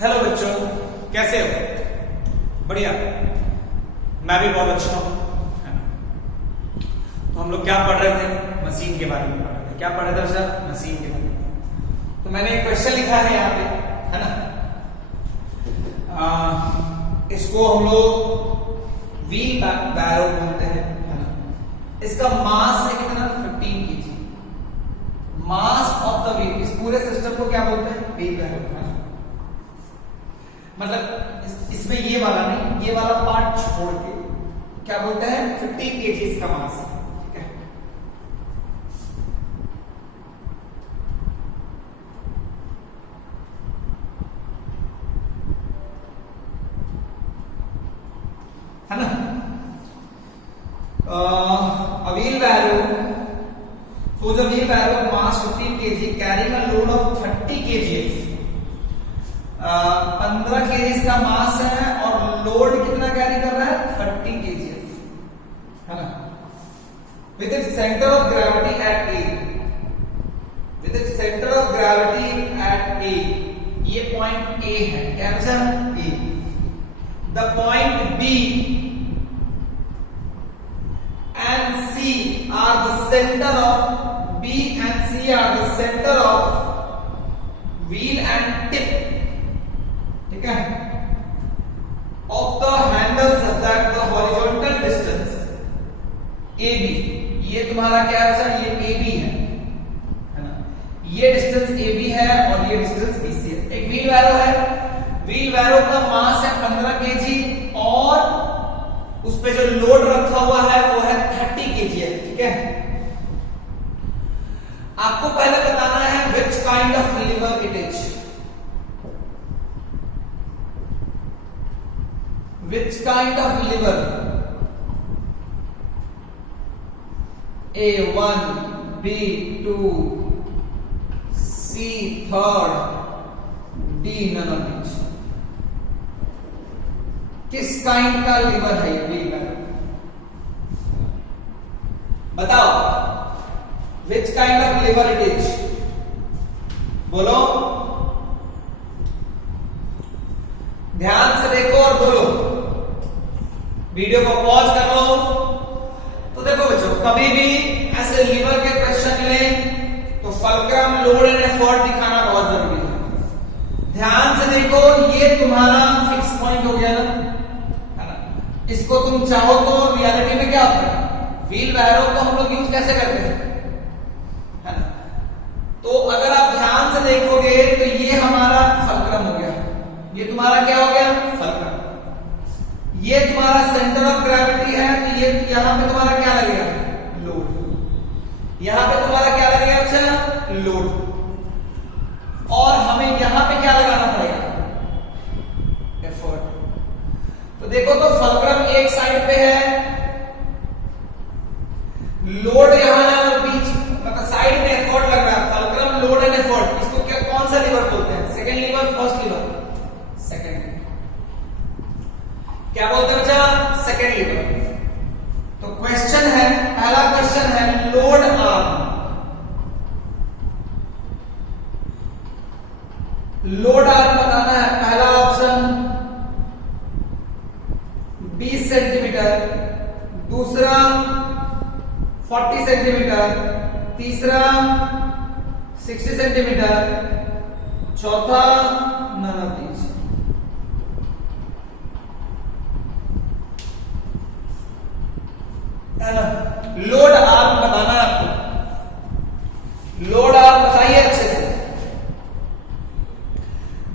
Hello बच्चों, कैसे हो? बढ़िया। मैं भी बहुत अच्छा हूं, है ना। तो हम लोग क्या पढ़ रहे थे? मशीन के बारे में पढ़ रहे थे। क्या पढ़ रहे थे सर? मशीन के बारे में। तो मैंने एक क्वेश्चन लिखा है यहाँ पे, है ना। इसको हम लोग व्हील बैरो बोलते हैं, है ना। इसका मास है कितना? 15 kg। Mass of the wheel, इस पूरे सिस्टम को क्या बोलते हैं? व्हील बैरो, है ना। मतलब इसमें ये वाला नहीं, ये वाला पार्ट छोड़ के क्या बोलते हैं? 15 kg इसका मास है, ठीक है ना। Wheelbarrow, so the wheel barrow mass 15 kg carrying a load of 30 kg। 15 kg इसका मास है और लोड कितना कैरी कर रहा है? 30 kg, है ना। With its centre of gravity at A, with its centre of gravity at A, ये पॉइंट ए है, क्या बचा? A. The point B and C are the center of B and C are the center of wheel and tip, ठीक है, of the handle such that the horizontal distance AB, ये तुम्हारा क्या है sir? ये AB है ना। ये डिस्टेंस AB है और ये डिस्टेंस BC है। एक व्हील बैरो है, व्हील बैरो का मास है 15 kg और उस पे जो लोड रखा हुआ है वो है 30 kg है, ठीक है। आपको पहले बताना है which kind of lever it is, which kind of lever, A1, B2, C third, D none of each। किस काइंड का लीवर है ये व्हील बैरो? बताओ, which kind of lever it is? बोलो, ध्यान से देखो और बोलो। वीडियो को पॉज कर लो। तो देखो बच्चों, कभी भी ऐसे लीवर के क्वेश्चन मिले तो फलक्रम, लोड एंड एफर्ट दिखाना बहुत जरूरी है। ध्यान से देखो, ये तुम्हारा फिक्स पॉइंट हो गया ना, इसको तुम चाहो तो रियलिटी में क्या होता है? व्हील बैरो को हम लोग यूज कैसे करते हैं, है ना। तो अगर आप ध्यान से देखोगे तो ये हमारा फलक्रम हो गया, ये तुम्हारा क्या हो गया? फलक्रम। ये तुम्हारा सेंटर ऑफ ग्रेविटी है, तो ये यहां पे तुम्हारा क्या लगेगा? लोड। यहां पे तुम्हारा क्या लगेगा? अच्छा, लोड। और हमें यहां पे क्या लगाना पड़ेगा? एफर्ट। तो देखो, तो फलक्रम एक साइड पे है, लोड यहां है और बीच मतलब साइड में एफर्ट लग रहा है। फलक्रम, लोड एंड एफर्ट, इसको क्या कौन सा लीवर बोलते हैं? Second lever, first lever? Second. क्या बोलते हैं बच्चा? Second liver. तो क्वेश्चन है, पहला क्वेश्चन है लोड आर्म। लोड आर्म बताना है। पहला ऑप्शन 20 सेंटीमीटर, दूसरा 40 सेंटीमीटर, तीसरा 60 सेंटीमीटर, चौथा none of these. Load arm बताना है आपको। लोड आर्म बताइए अच्छे से,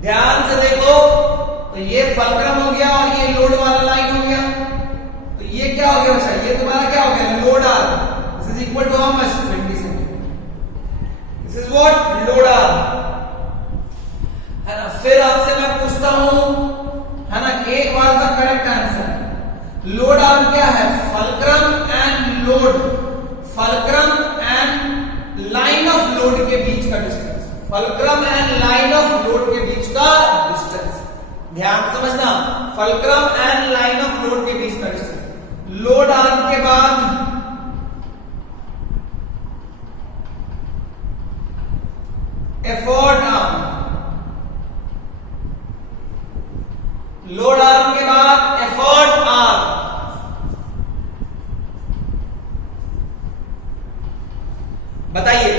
ध्यान से देखो। तो ये फलक्रम हो गया और ये लोड वाला लाइन हो गया। तो ये क्या हो गया बच्चा? ये तुम्हारा क्या हो गया? Load arm. This is equal to how much? 20 centimetre. This is what? Load arm, है ना। फिर आपसे मैं पूछता हूं, है ना, एक बार का करेक्ट आंसर। लोड आर्म क्या है? Fulcrum and load, fulcrum and line of load के बीच का distance, fulcrum and line of load के बीच का डिस्टेंस। ध्यान समझना, fulcrum and line of load के बीच का डिस्टेंस। लोड आर्म के बाद एफर्ट आर्म, लोड आर्म के बाद एफर्ट आर्म। बताइए,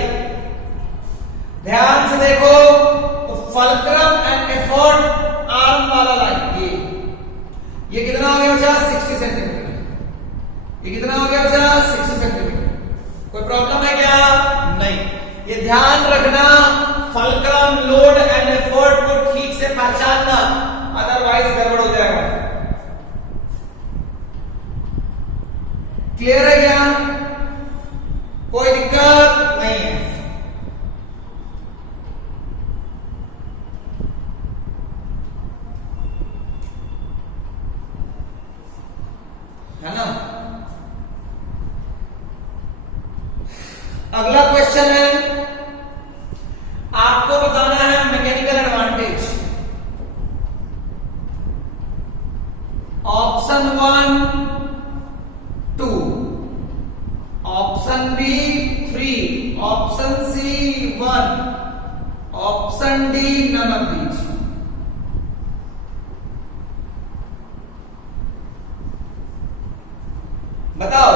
ध्यान से देखो, तो फल्क्रम एंड एफर्ट आर्म वाला लाइन, ये कितना हो गया बच्चा? 60 सेंटीमीटर। ये कितना हो गया बच्चा? 60 सेंटीमीटर। कोई प्रॉब्लम है क्या? नहीं। ये ध्यान रखना, फल्क्रम, लोड एंड एफर्ट को ठीक से पहचानना, अदरवाइज गड़बड़ हो जाएगा। क्लियर है क्या? कोई दिक्कत नहीं है। है ना? अगला क्वेश्चन है, आपको बताना है mechanical advantage. Option 1 2, option B 3, option C 1, option D none of these. बताओ।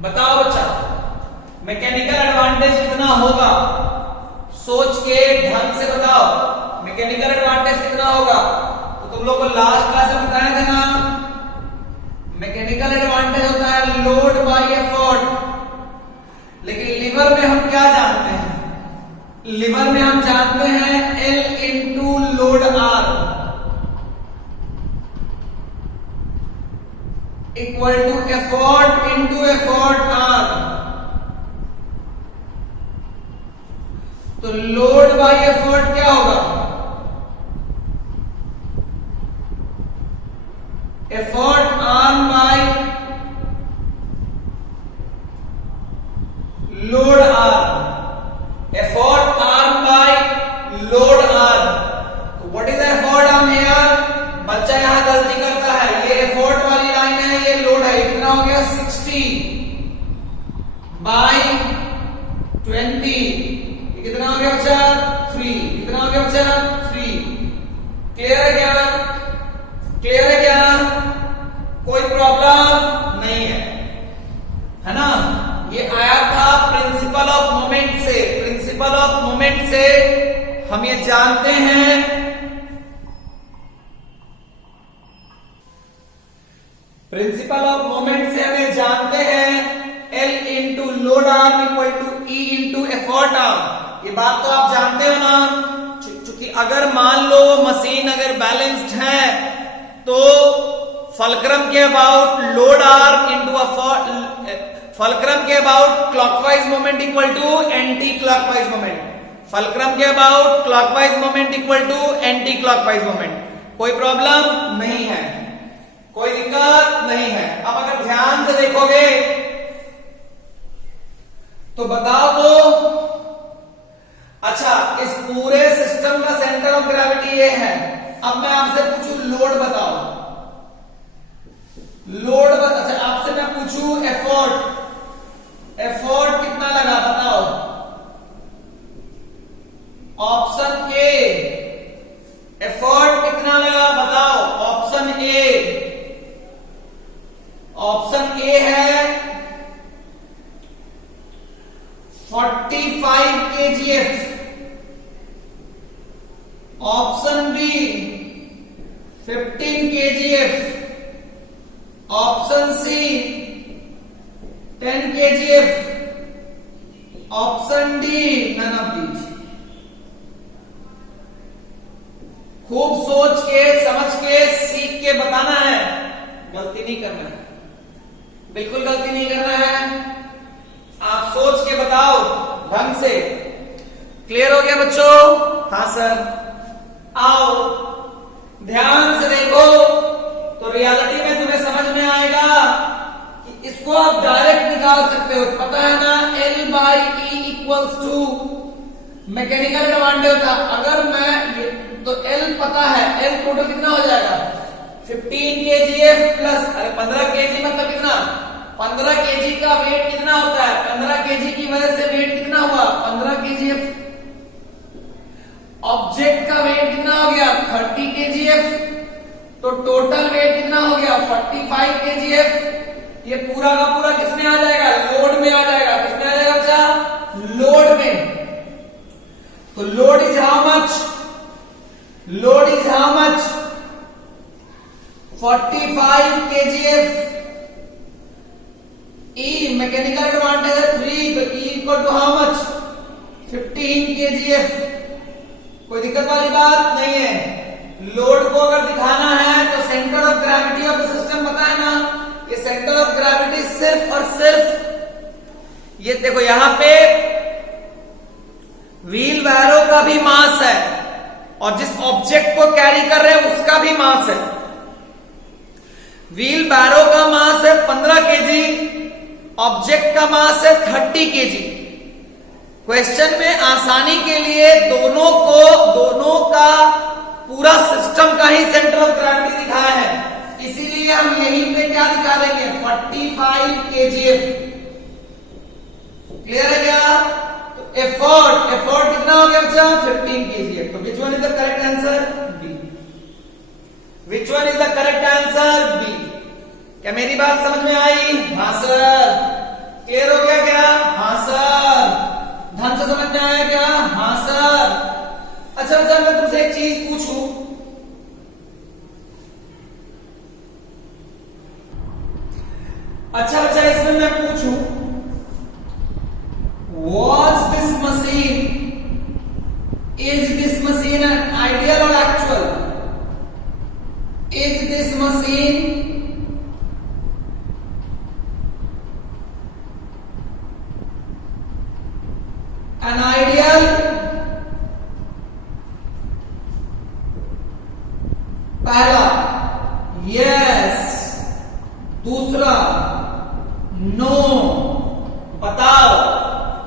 बताओ बच्चा, मैकेनिकल एडवांटेज कितना होगा? सोच के ढंग से बताओ, मैकेनिकल एडवांटेज कितना होगा? तो तुम लोग को लास्ट क्लास में बताया था ना, मैकेनिकल एडवांटेज होता है लोड बाय एफर्ट। लेकिन लीवर में हम क्या जानते हैं? लीवर में हम जानते हैं L into load R equal to effort into effort R। तो लोड बाय एफर्ट क्या होगा? Effort arm by load arm. Effort arm by load arm. तो what is effort arm here? बच्चा यहां गलती करता है, ये एफर्ट वाली लाइन है, ये लोड है। कितना हो गया? 60 बाय 20। कितना हो गया बच्चा? 3। कितना हो गया बच्चा? 3। क्लियर है क्या? क्लियर है क्या? कोई प्रॉब्लम नहीं है ना? ये आया था प्रिंसिपल ऑफ मोमेंट से। प्रिंसिपल ऑफ मोमेंट से हम ये जानते हैं, प्रिंसिपल ऑफ मोमेंट से हमें जानते हैं L into load arm equal to E into effort arm. ये बात तो आप जानते हो ना? क्योंकि अगर मान लो मशीन अगर बैलेंस्ड है तो फल्क्रम के about load arm into fulcrum के about clockwise moment equal to anti clockwise moment. Fulcrum के about clockwise moment equal to anti clockwise moment. कोई प्रॉब्लम नहीं है, कोई दिक्कत नहीं है। अब अगर ध्यान से देखोगे तो बताओ तो, अच्छा इस पूरे सिस्टम का सेंटर ऑफ ग्रेविटी ये है। अब मैं आपसे पूछूं लोड बताओ, लोड अच्छा आपसे मैं पूछूं एफर्ट, एफर्ट कितना लगा बताओ? ऑप्शन ए, एफर्ट कितना लगा बताओ? ऑप्शन ए, ऑप्शन ए है 45 kgf। Option B 15 kgf। Option C 10 kgf। Option D none of these. खूब सोच के समझ के सीख के बताना है, गलती नहीं करना है, बिल्कुल गलती नहीं करना है। आप सोच के बताओ ढंग से। क्लियर हो गया बच्चों? हाँ सर। आओ ध्यान से देखो तो रियलिटी में तुम्हें समझ में आएगा कि इसको आप डायरेक्ट निकाल सकते हो। पता है ना L by E equals to mechanical advantage होता। अगर मैं तो L पता है, L टोटल कितना हो जाएगा? 15 kgf प्लस 15 kg मतलब कितना? 15 kg का वेट कितना होता है? 15 kg की वजह से वेट कितना हुआ? 15 kgf। टोटल वेट कितना हो गया 45 kgf। ये पूरा का पूरा किसमें आ जाएगा, लोड में आ जाएगा। किसमें आ जाएगा बच्चा, लोड में। तो load is how much, load is how much 45 kgf। E mechanical advantage है 3, तो E equal to how much 15 kgf। कोई दिक्कत वाली बात नहीं है। लोड को अगर दिखाना है तो centre of gravity of the system पता है ना, ये सेंटर ऑफ ग्रेविटी सिर्फ और सिर्फ ये देखो यहां पे व्हील बैरो का भी मास है और जिस ऑब्जेक्ट को कैरी कर रहे हैं उसका भी मास है। व्हील बैरो का मास है 15 केजी, ऑब्जेक्ट का मास है 30 केजी। क्वेश्चन में आसानी के लिए दोनों का पूरा सिस्टम का ही सेंटर ऑफ ग्रेविटी दिखाया है, इसीलिए हम यहीं पे क्या दिखा देंगे 45 kgf। क्लियर है क्या? तो एफर्ट कितना हो गया बच्चा 15 kgf। तो which one is the correct answer, B. Which one is the correct answer, B. क्या मेरी बात समझ में आई? हाँ सर। क्लियर हो गया क्या? हाँ सर। ढंग से समझ में आया क्या? हाँ सर। अच्छा अच्छा, मैं तुमसे एक चीज पूछूं, अच्छा अच्छा इसमें मैं पूछूं, was this machine, is this machine an ideal or actual? Is this machine an ideal? पहला यस, दूसरा नो। बताओ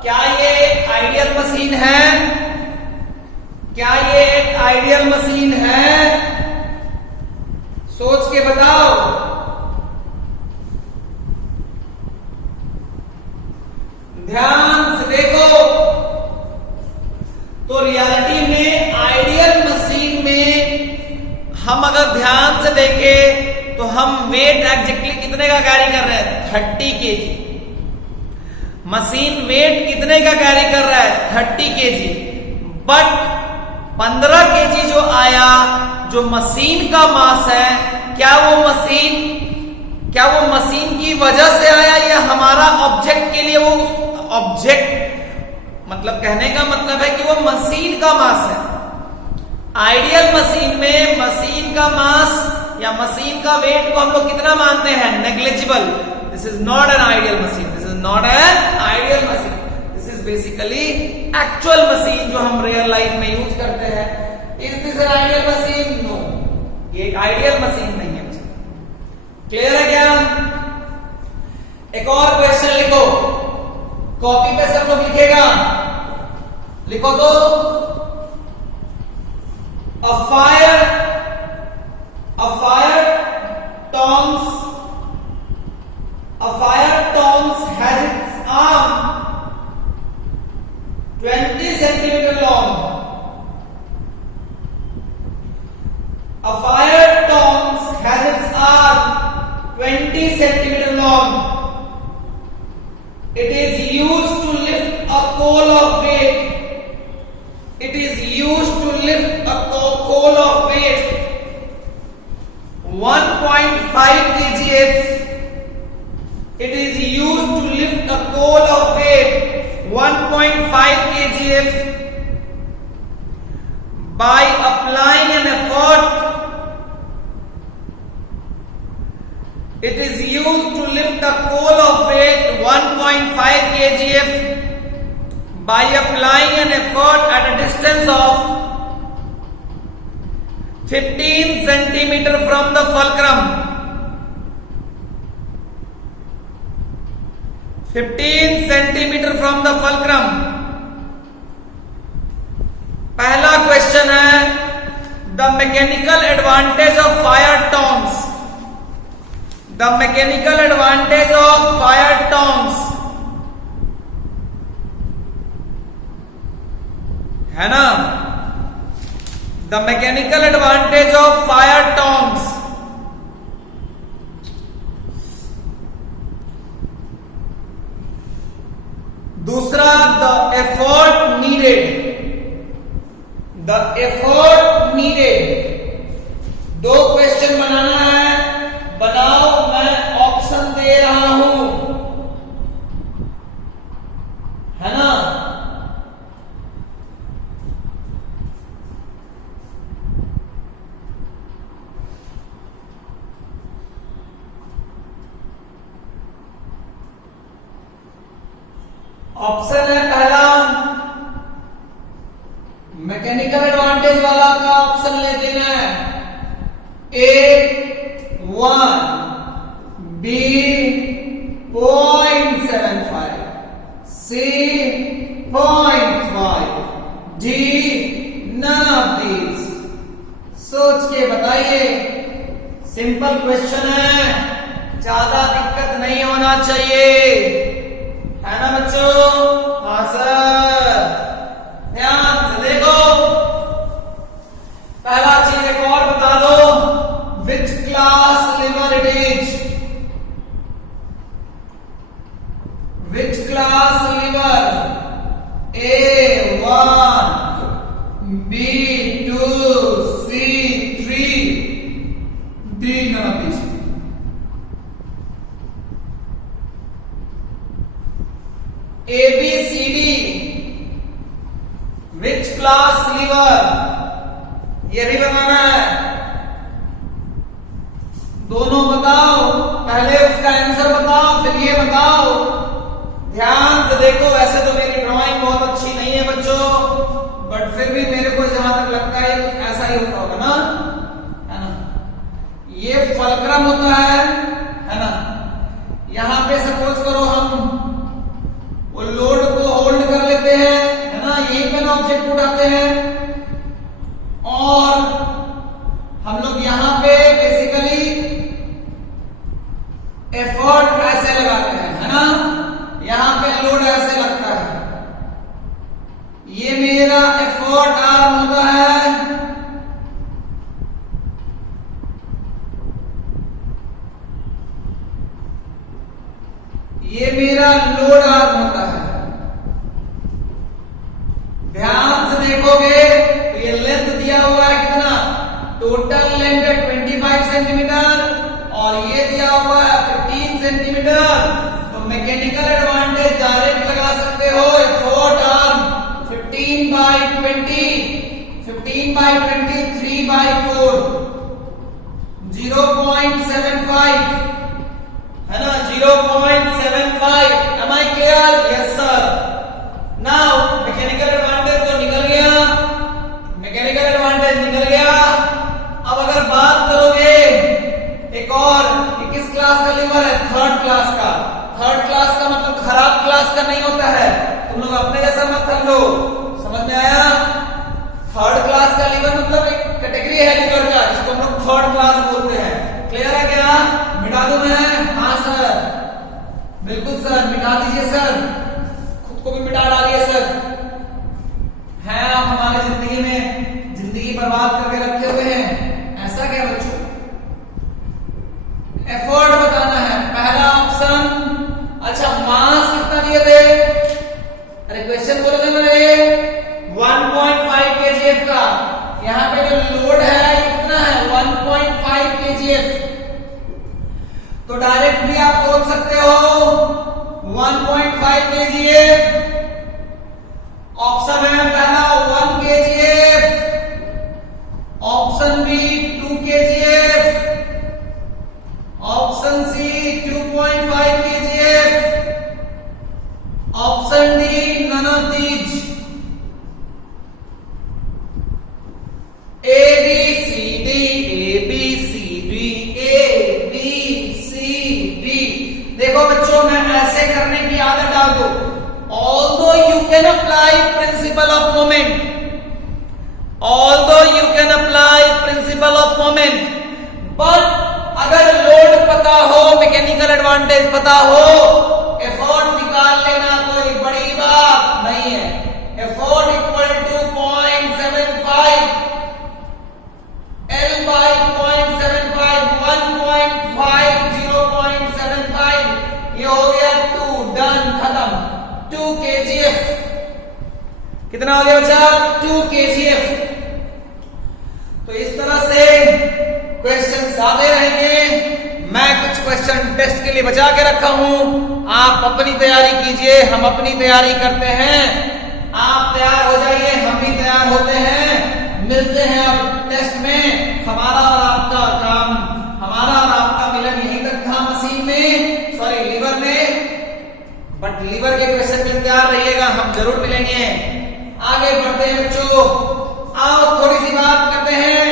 क्या ये एक आइडियल मशीन है? क्या ये एक आइडियल मशीन है? सोच के बताओ। ध्यान से देखो। तो रियलिटी में आइडियल मशीन में हम अगर ध्यान से देखें तो हम वेट एग्जैक्टली कितने का कैरी कर रहे हैं 30 केजी। मशीन वेट कितने का कैरी कर रहा है 30 केजी, बट 15 केजी जो आया, जो मशीन का मास है, क्या वो मशीन की वजह से आया या हमारा ऑब्जेक्ट के लिए वो ऑब्जेक्ट, मतलब कहने का मतलब है कि वो मशीन का मास है। आइडियल मशीन में मशीन का मास या मशीन का वेट को हम लोग कितना मानते हैं, negligible. This is not an ideal machine, this is not an ideal machine, this is basically actual machine जो हम रियल लाइफ में यूज करते हैं। Is this an ideal machine? No, ये एक आइडियल मशीन नहीं है। क्लियर है क्या? एक और क्वेश्चन लिखो, कॉपी पे सब लोग लिखेगा, लिखो तो A fire tongs has its arm 20 centimeter long. A fire tongs has its arm 20 centimeter long. It is used to lift a coal of weight. It is used to lift a coal of weight 1.5 kgf. It is used to lift a coal of weight 1.5 kgf by applying an effort. It is used to lift a coal of weight 1.5 kgf by applying an effort at a distance of 15 centimeter from the fulcrum. 15 centimeter from the fulcrum. पहला question है the mechanical advantage of fire tongs. The mechanical advantage of fire tongs है ना, the mechanical advantage of fire tongs. effort needed. The effort needed. दो question बनाना है, बनाओ, मैं option दे रहा हूं, है ना। ऑप्शन है पहला, मैकेनिकल एडवांटेज वाला का ऑप्शन ले देना है, A1, B 0.75, C 0.5, D none of these। सोच के बताइए, सिंपल क्वेश्चन है, ज्यादा दिक्कत नहीं होना चाहिए, है ना बच्चों। हाँ सर, ध्यान से देखो, पहला चीज एक और बता दो, which class liver it is, which class liver, A1, B2, C3, D none of these। ABCD, which class liver, ये भी बताना है, दोनों बताओ, पहले उसका आंसर बताओ फिर ये बताओ। ध्यान से देखो, वैसे तो मेरी ड्राइंग बहुत अच्छी नहीं है बच्चों, बट फिर भी मेरे को जहां तक लगता है ऐसा ही होता होगा ना, है ना। ये फलक्रम होता है ना। यहां पे सपोज करो हम वो लोड को होल्ड कर लेते हैं, है ना, यहीं पे ऑब्जेक्ट उठाते हैं, और हम लोग यहां पे बेसिकली एफर्ट ऐसे लगाते हैं, है ना, यहां पे लोड ऐसे लगता है, ये मेरा एफर्ट आर्म होता है, ये मेरा लोड आर्म होता है। ध्यान से देखोगे तो ये लेंथ दिया हुआ है कितना, टोटल लेंथ है 25 सेंटीमीटर, और ये दिया हुआ है 15 सेंटीमीटर। तो मैकेनिकल एडवांटेज डायरेक्ट लगा सकते हो, एफर्ट आर्म 15/20, 15/20, 3/4, 0.75, है ना, 0.75। Am I clear? Yes sir। Now mechanical advantage तो निकल गया, मैकेनिकल एडवांटेज निकल गया। अब अगर बात करोगे एक और, ये किस क्लास का लीवर है, थर्ड क्लास का। थर्ड क्लास का मतलब खराब क्लास का नहीं होता है, तुम लोग अपने जैसा मत समझो, समझ में आया। थर्ड क्लास का लीवर मतलब एक कैटेगरी है लीवर का, जिसको हम लोग थर्ड क्लास बोलते हैं। क्लियर है क्या? मिटा दूं मैं? हाँ सर, बिल्कुल सर, मिटा दीजिए सर, खुद को भी मिटा डालिए सर। हैं आप हमारे जिंदगी में जिंदगी बर्बाद करके रखे हुए हैं, ऐसा क्या बच्चों। एफर्ट बताना है, पहला ऑप्शन। अच्छा, मास कितना दिए थे, अरे क्वेश्चन बोल रहे मेरे 1.5 kgf का, यहाँ पे जो लोड है कितना है 1.5 kgf। तो डायरेक्ट भी आप सोच सकते हो 1.5 kgf। ऑप्शन है पहला 1 kgf, option B 2 kgf, option C 2.5 kgf, option D none of these. A B C D, A B C D, A B C D। देखो बच्चों, मैं ऐसे करने की आदत डाल दो। Although you can apply principle of moment, although you can apply principle of moment, but अगर लोड पता हो, मैकेनिकल एडवांटेज पता हो, एफर्ट निकाल लेना कोई बड़ी बात नहीं है। Effort equal to 0.75 L by 0.75, 1.5, 0.75, ये हो गया 2, डन, खत्म। 2 kgf, कितना हो गया बच्चा 2 kgf। तो इस तरह से क्वेश्चन आते रहेंगे। मैं कुछ क्वेश्चन टेस्ट के लिए बचा के रखा हूं, आप अपनी तैयारी कीजिए, हम अपनी तैयारी करते हैं। आप तैयार हो जाइए, हम भी तैयार होते हैं। मिलते हैं अब टेस्ट में। हमारा और आपका काम, हमारा और आपका मिलन यहीं तक था मशीन में, सॉरी लिवर में, बट लिवर के क्वेश्चन में तैयार रहिएगा, हम जरूर मिलेंगे। आगे बढ़ते हैं बच्चों, आओ थोड़ी सी बात करते हैं।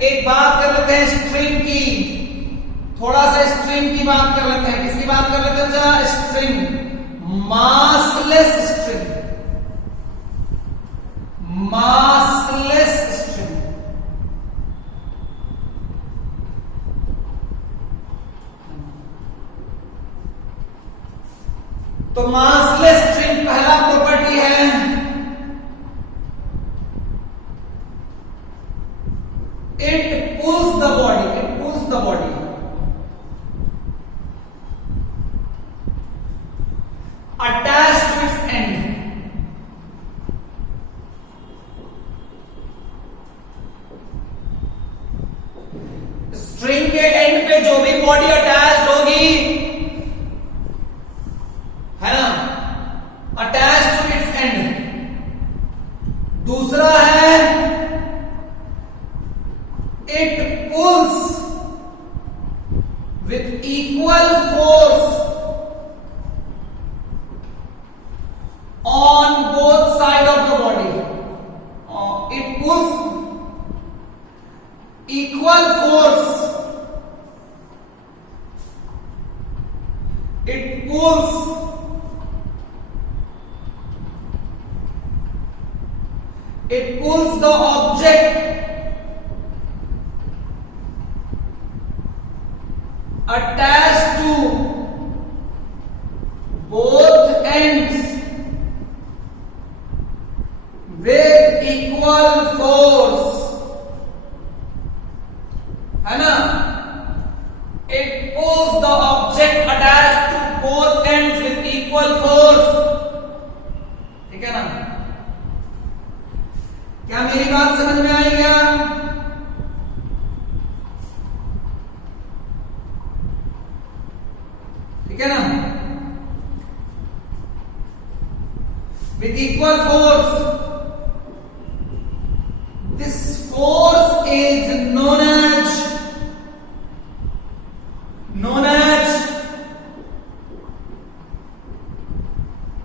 एक बात कर लेते हैं स्ट्रिंग की, थोड़ा सा स्ट्रिंग की बात कर लेते हैं। किसकी बात कर लेते हैं बच्चा? String, massless string, massless string. तो मासलेस स्ट्रिंग पहला प्रॉपर्टी है, it pulls the body, it pulls the body attached to its end। String के एंड पे जो भी बॉडी अटैच्ड होगी, है ना, अटैच्ड टू इट्स एंड। दूसरा है it pulls with equal force on both sides of the body। It pulls equal force, it pulls the object attached to both ends with equal force, है ना। It pulls the object attached to both ends with equal force, ठीक है ना। क्या मेरी बात समझ में आई क्या? ठीक है ना। With equal force, this force is known as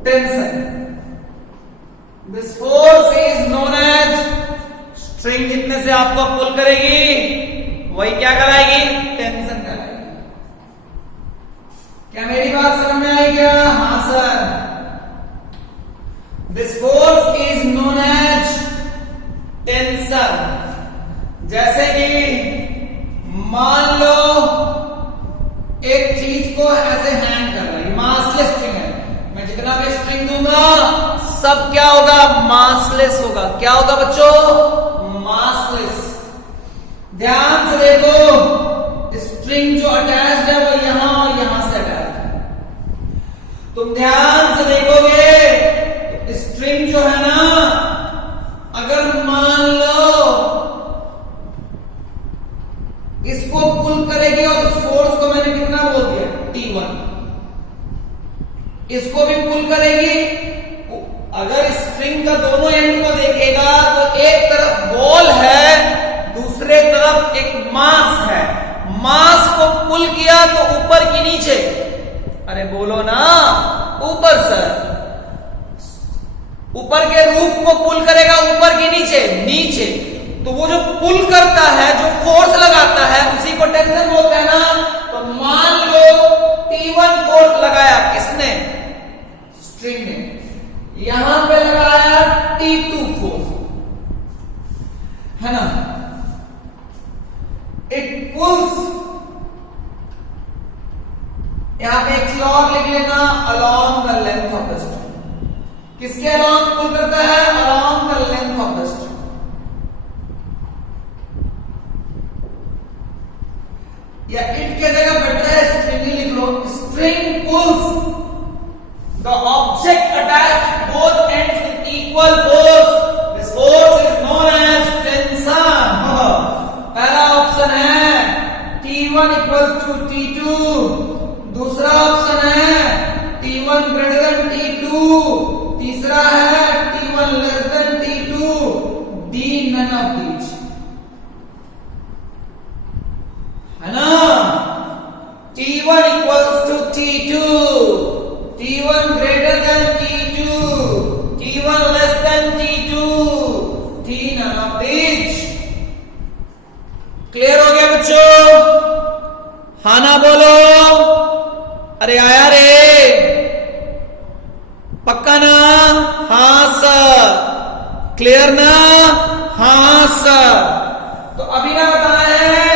tension। This force is known as, string जितने से आपको पुल करेगी वही क्या कराएगी? टेंशन कराएगी। क्या मेरी बात समझ में आई क्या? हाँ sir. This force is known as tension. जैसे कि मान लो एक चीज को ऐसे हैंग कर रहा है, मासलेस स्ट्रिंग है, मैं जितना भी स्ट्रिंग दूंगा सब क्या होगा? मासलेस होगा। क्या होगा बच्चों? मासलेस। ध्यान से देखो, स्ट्रिंग जो अटैच्ड है वो यहां और यहां से अटैच्ड है। तुम ध्यान से देखोगे, स्ट्रिंग जो है ना, अगर मान लो इसको पुल करेगी और उस फोर्स को मैंने कितना बोल दिया? T1। इसको भी पुल करेगी। अगर स्ट्रिंग का दोनों एंड को देखेगा तो एक तरफ बॉल है, दूसरे तरफ एक मास है। मास को पुल किया तो ऊपर की नीचे? अरे बोलो ना, ऊपर सर। ऊपर के रूप को पुल करेगा ऊपर की नीचे? नीचे। तो वो जो पुल करता है, जो फोर्स लगाता है, उसी को टेंशन बोलते हैं ना। तो मान लो T1 फोर्स लगाया, किसने? स्ट्रिंग ने। यहां पे लगाया T2 फोर्स, है ना। इट पुल्स, यहां पे एक चीज और लिख लेना, along the length of the string. किसके अलोंग पुल करता है? Along the length of the string. या इट के जगह बेटर है स्ट्रिंग लिख लो। String pulls the object attached both ends with equal force. Clear ना? हाँ सर। तो अभी ना बताया है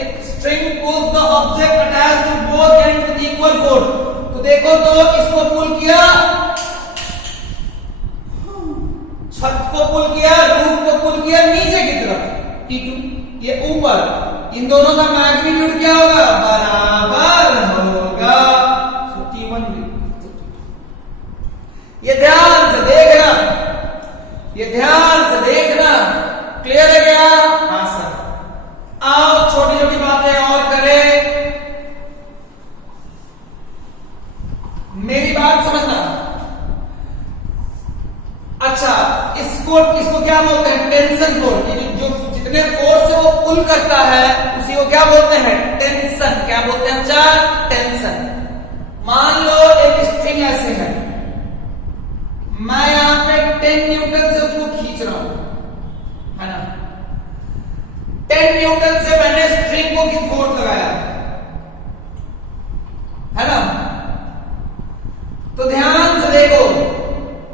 एक string pulls the object attached to both end with equal force. तो देखो तो इसको पुल किया, छत को पुल किया, रूफ को पुल किया नीचे की तरफ T2, ये ऊपर, इन दोनों का मैग्नीट्यूड क्या होगा? बराबर होगा। So T1 ये ध्यान से देखना, ये ध्यान से देखना। क्लियर है क्या? हाँ सर। आओ छोटी छोटी बातें और करें, मेरी बात समझना। अच्छा, इसको क्या बोलते हैं? Tension force. जो जितने फोर्स से वो पुल करता है उसी को क्या बोलते हैं? टेंशन। क्या बोलते हैं बच्चा? टेंशन। मान लो एक स्ट्रिंग ऐसे है, मैं यहां पे 10 न्यूटन से उसको खींच रहा हूं, है ना? 10 न्यूटन से मैंने स्ट्रिंग को फोर्स लगाया, है ना? तो ध्यान से देखो,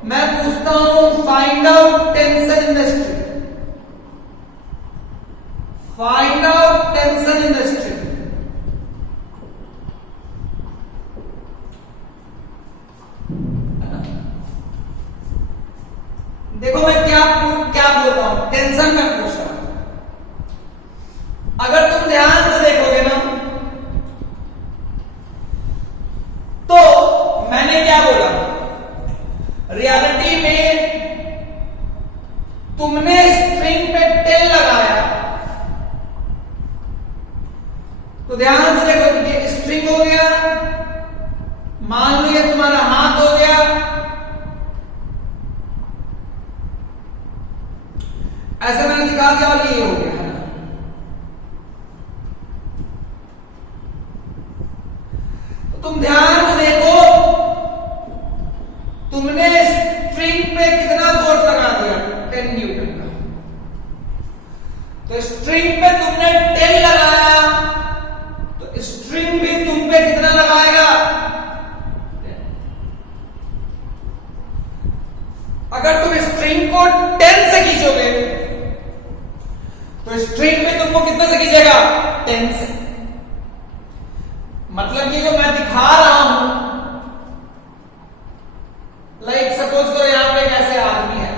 मैं पूछता हूं find out tension in the string, find out tension in the string. देखो मैं क्या बोलता हूं, टेंशन में पूछ रहा हूं। अगर तुम ध्यान से देखोगे ना तो मैंने क्या बोला, रियलिटी में तुमने स्ट्रिंग पे 10 लगाया, तो ध्यान से देखो, ये स्ट्रिंग हो गया, मान लो ये तुम्हारा हाथ हो गया, ऐसे मैंने दिखा दिया और ये हो गया। तो तुम ध्यान से देखो, तुमने स्ट्रिंग पे कितना फोर्स लगा दिया? 10 न्यूटन का। तो स्ट्रिंग पे तुमने 10 लगाया, तो स्ट्रिंग भी तुम पे कितना लगाएगा? 10। अगर तुम स्ट्रिंग को 10 से खींचोगे तो स्ट्रिंग में तुमको कितना से खींचेगा? 10 से। मतलब ये जो मैं दिखा रहा हूं, लाइक सपोज करो यहां पे एक ऐसे आदमी है,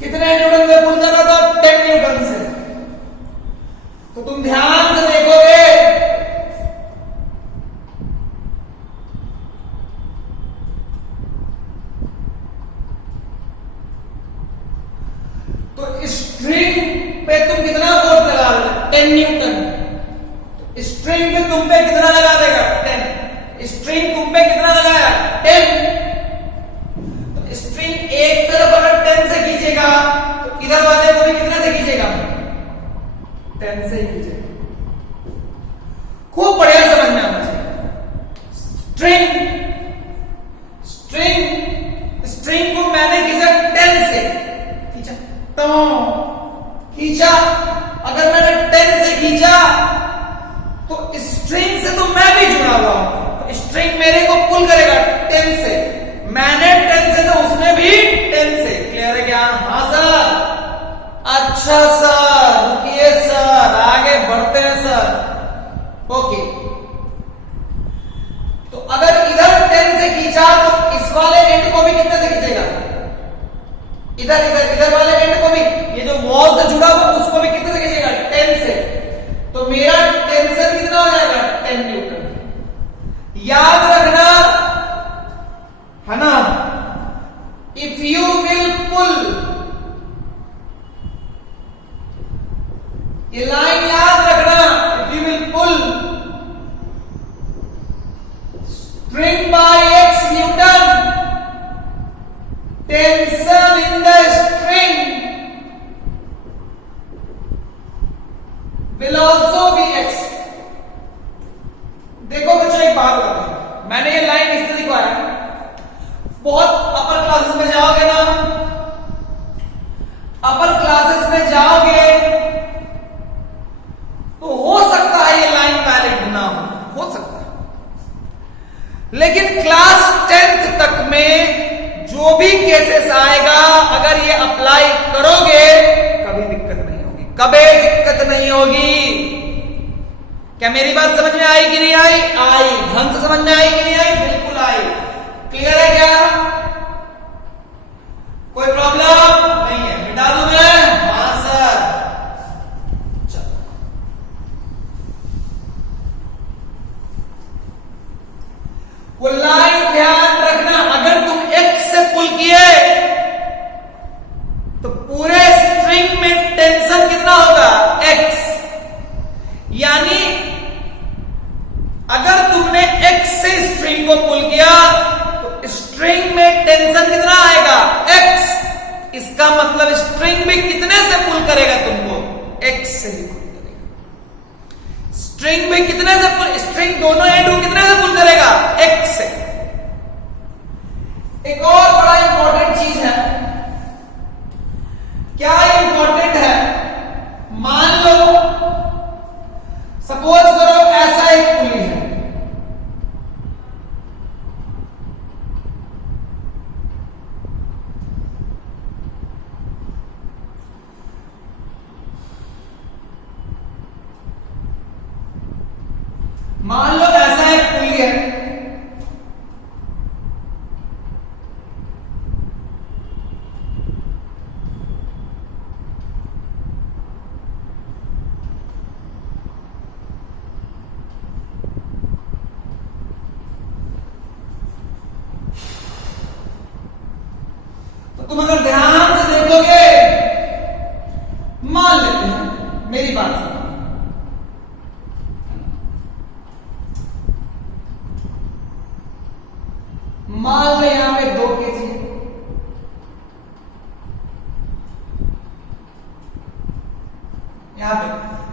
कितने न्यूटन से पुल कर रहा था? 10 न्यूटन से। तो तुम ध्यान से देखोगे, तो स्ट्रिंग पे तुम कितना फोर्स लगा रहे? 10 न्यूटन। तो स्ट्रिंग पे तुम पे कितना लगा देगा? 10। स्ट्रिंग तुम पे कितना लगाया? 10। तो स्ट्रिंग एक तरफ अगर 10 से खींचेगा तो इधर वाले को भी कितना से खींचेगा? 10 से ही खींचेगा। खूब बढ़िया समझ में आना चाहिए। स्ट्रिंग को मैंने खींचा 10 से, खींचा तो खींचा, अगर मैंने 10 से खींचा तो स्ट्रिंग से तो मैं भी जुड़ा हुआ हूं, तो स्ट्रिंग मेरे को पुल करेगा 10 से, मैंने 10 से तो उसने भी 10 से। क्लियर है क्या? हाँ सर। अच्छा सर, रुकिए सर, आगे बढ़ते हैं सर। ओके, तो अगर इधर 10 से खींचा तो इस वाले एंड को भी कितने से खींचेगा? इधर वाले एंड को भी, ये जो वॉल से जुड़ा हुआ उसको भी कितने से खींचेगा? 10 से। तो मेरा टेंशन कितना हो जाएगा? 10 न्यूटन। याद रखना, है ना? इफ यू विल पुल, ये लाइन याद रखना, if you will pull string by x Newton, tension in the string will also be x। देखो बच्चों एक बात बताता हूं, मैंने ये लाइन इसलिए दिखाया, बहुत अपर क्लासेस में जाओगे ना, अपर क्लासेस में जाओगे लेकिन क्लास 10th तक में जो भी केसेस आएगा, अगर ये अप्लाई करोगे कभी दिक्कत नहीं होगी, कभी दिक्कत नहीं होगी। क्या मेरी बात समझ में आई कि नहीं आई? आई। ढंग से समझ में आई कि नहीं आई? बिल्कुल आई। क्लियर है क्या? कोई प्रॉब्लम नहीं है? मिटा दूं मैं? हाँ सर। चलो, वो लाइन ध्यान रखना, अगर तुम एक्स से पुल किए तो पूरे स्ट्रिंग में टेंशन कितना होगा? एक्स। यानी अगर तुमने एक्स से स्ट्रिंग को पुल किया तो स्ट्रिंग में टेंशन कितना आएगा? एक्स। इसका मतलब स्ट्रिंग भी कितने से पुल करेगा तुमको? एक्स से ही पुल करेगा। स्ट्रिंग में कितने से पुल, स्ट्रिंग दोनों एंड को कितने से पुल करेगा? एक्स से। एक और बड़ा इंपॉर्टेंट चीज है। क्या इंपॉर्टेंट है? मान लो, सपोज करो ऐसा एक पुली है, मान लो ऐसा एक पुली है, तो तुम अगर ध्यान से देखोगे, मान लेते हैं, मेरी बात सुनो, मान लो यहां पे 2 kg है, यहां पे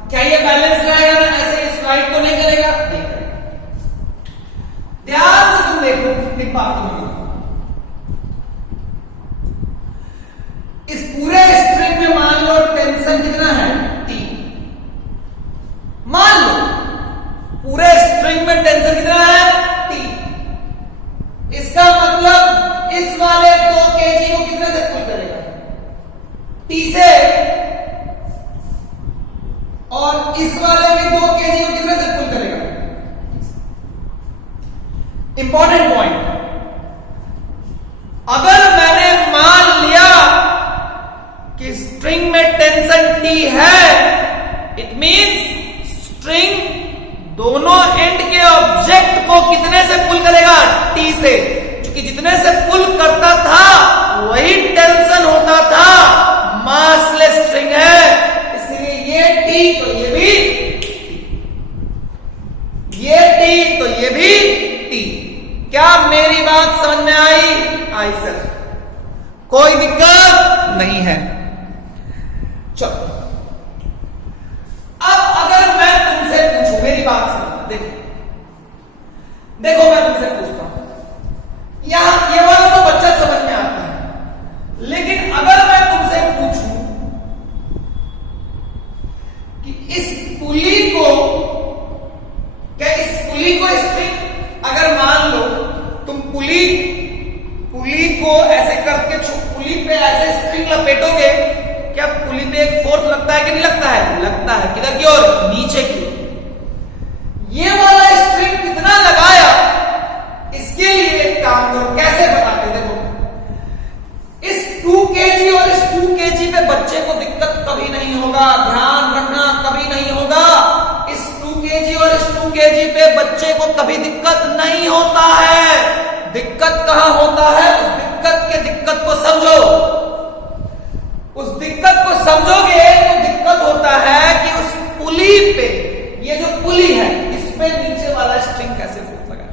क्या ये बैलेंस रहेगा ना? ऐसे स्लाइड तो नहीं करेगा? नहीं करेगा। ध्यान से तुम देखो कितनी बात होगी। इस पूरे स्ट्रिंग में मान लो टेंशन कितना है? T। मान लो पूरे स्ट्रिंग में टेंशन कितना है? T। इसका मतलब इस वाले 2 kg को कितने से पुल करेगा? T से। और इस वाले भी 2 kg को कितने से पुल करेगा? इंपॉर्टेंट पॉइंट, अगर मैंने मान लिया कि स्ट्रिंग में टेंशन T है, इट मींस स्ट्रिंग दोनों एंड के ऑब्जेक्ट को कितने से पुल करेगा? T से। क्योंकि जितने से पुल करता था वही टेंशन होता था, मासलेस स्ट्रिंग है, इसलिए ये T तो ये भी T, ये T तो ये भी T। क्या मेरी बात समझ में आई? आई सर। कोई दिक्कत नहीं है। चलो, अब अगर मैं तुमसे पूछूं, मेरी बात सुनो, देखो देखो, मैं तुमसे पूछता हूं, यहां ये वाला तो बच्चा समझ में आता है, लेकिन अगर मैं तुमसे पूछूं कि इस पुली को, क्या इस पुली को स्ट्रिंग, अगर मान लो तुम पुली को ऐसे करके पुली पे ऐसे स्ट्रिंग लपेटोगे, क्या पुली पे एक फोर्स लगता है कि नहीं लगता है? लगता है। किधर की ओर? नीचे की ओर। ये वाला स्ट्रिंग कितना लगाया, इसके लिए एक काम करो, कैसे बताते? देखो, इस 2 kg और इस 2 kg पे बच्चे को दिक्कत कभी नहीं होगा, ध्यान रखना, कभी नहीं होगा। इस 2 kg और इस 2 kg पे बच्चे को कभी दिक्कत नहीं होता है। दिक्कत कहां होता है? उस दिक्कत को समझो। उस दिक्कत को समझोगे तो दिक्कत होता है कि उस पुली पे, ये जो पुली है, इस पे नीचे वाला स्ट्रिंग कैसे फोर्स लगा।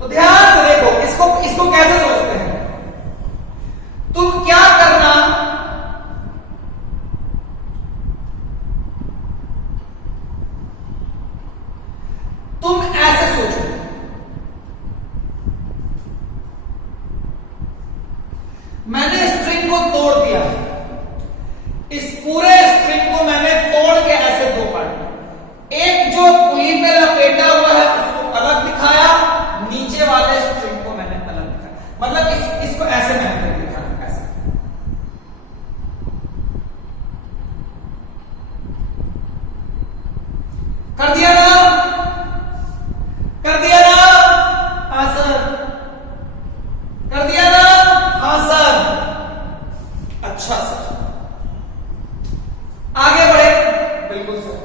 तो ध्यान से देखो, इसको कैसे सोचते हैं? तुम क्या करना, तुम ऐसे सोचो, मैंने स्ट्रिंग को तोड़ दिया, इस पूरे स्ट्रिंग को मैंने तोड़ के ऐसे 2 पार्ट, एक जो पुली पे लपेटा हुआ है उसको अलग दिखाया, बिल्कुल सर।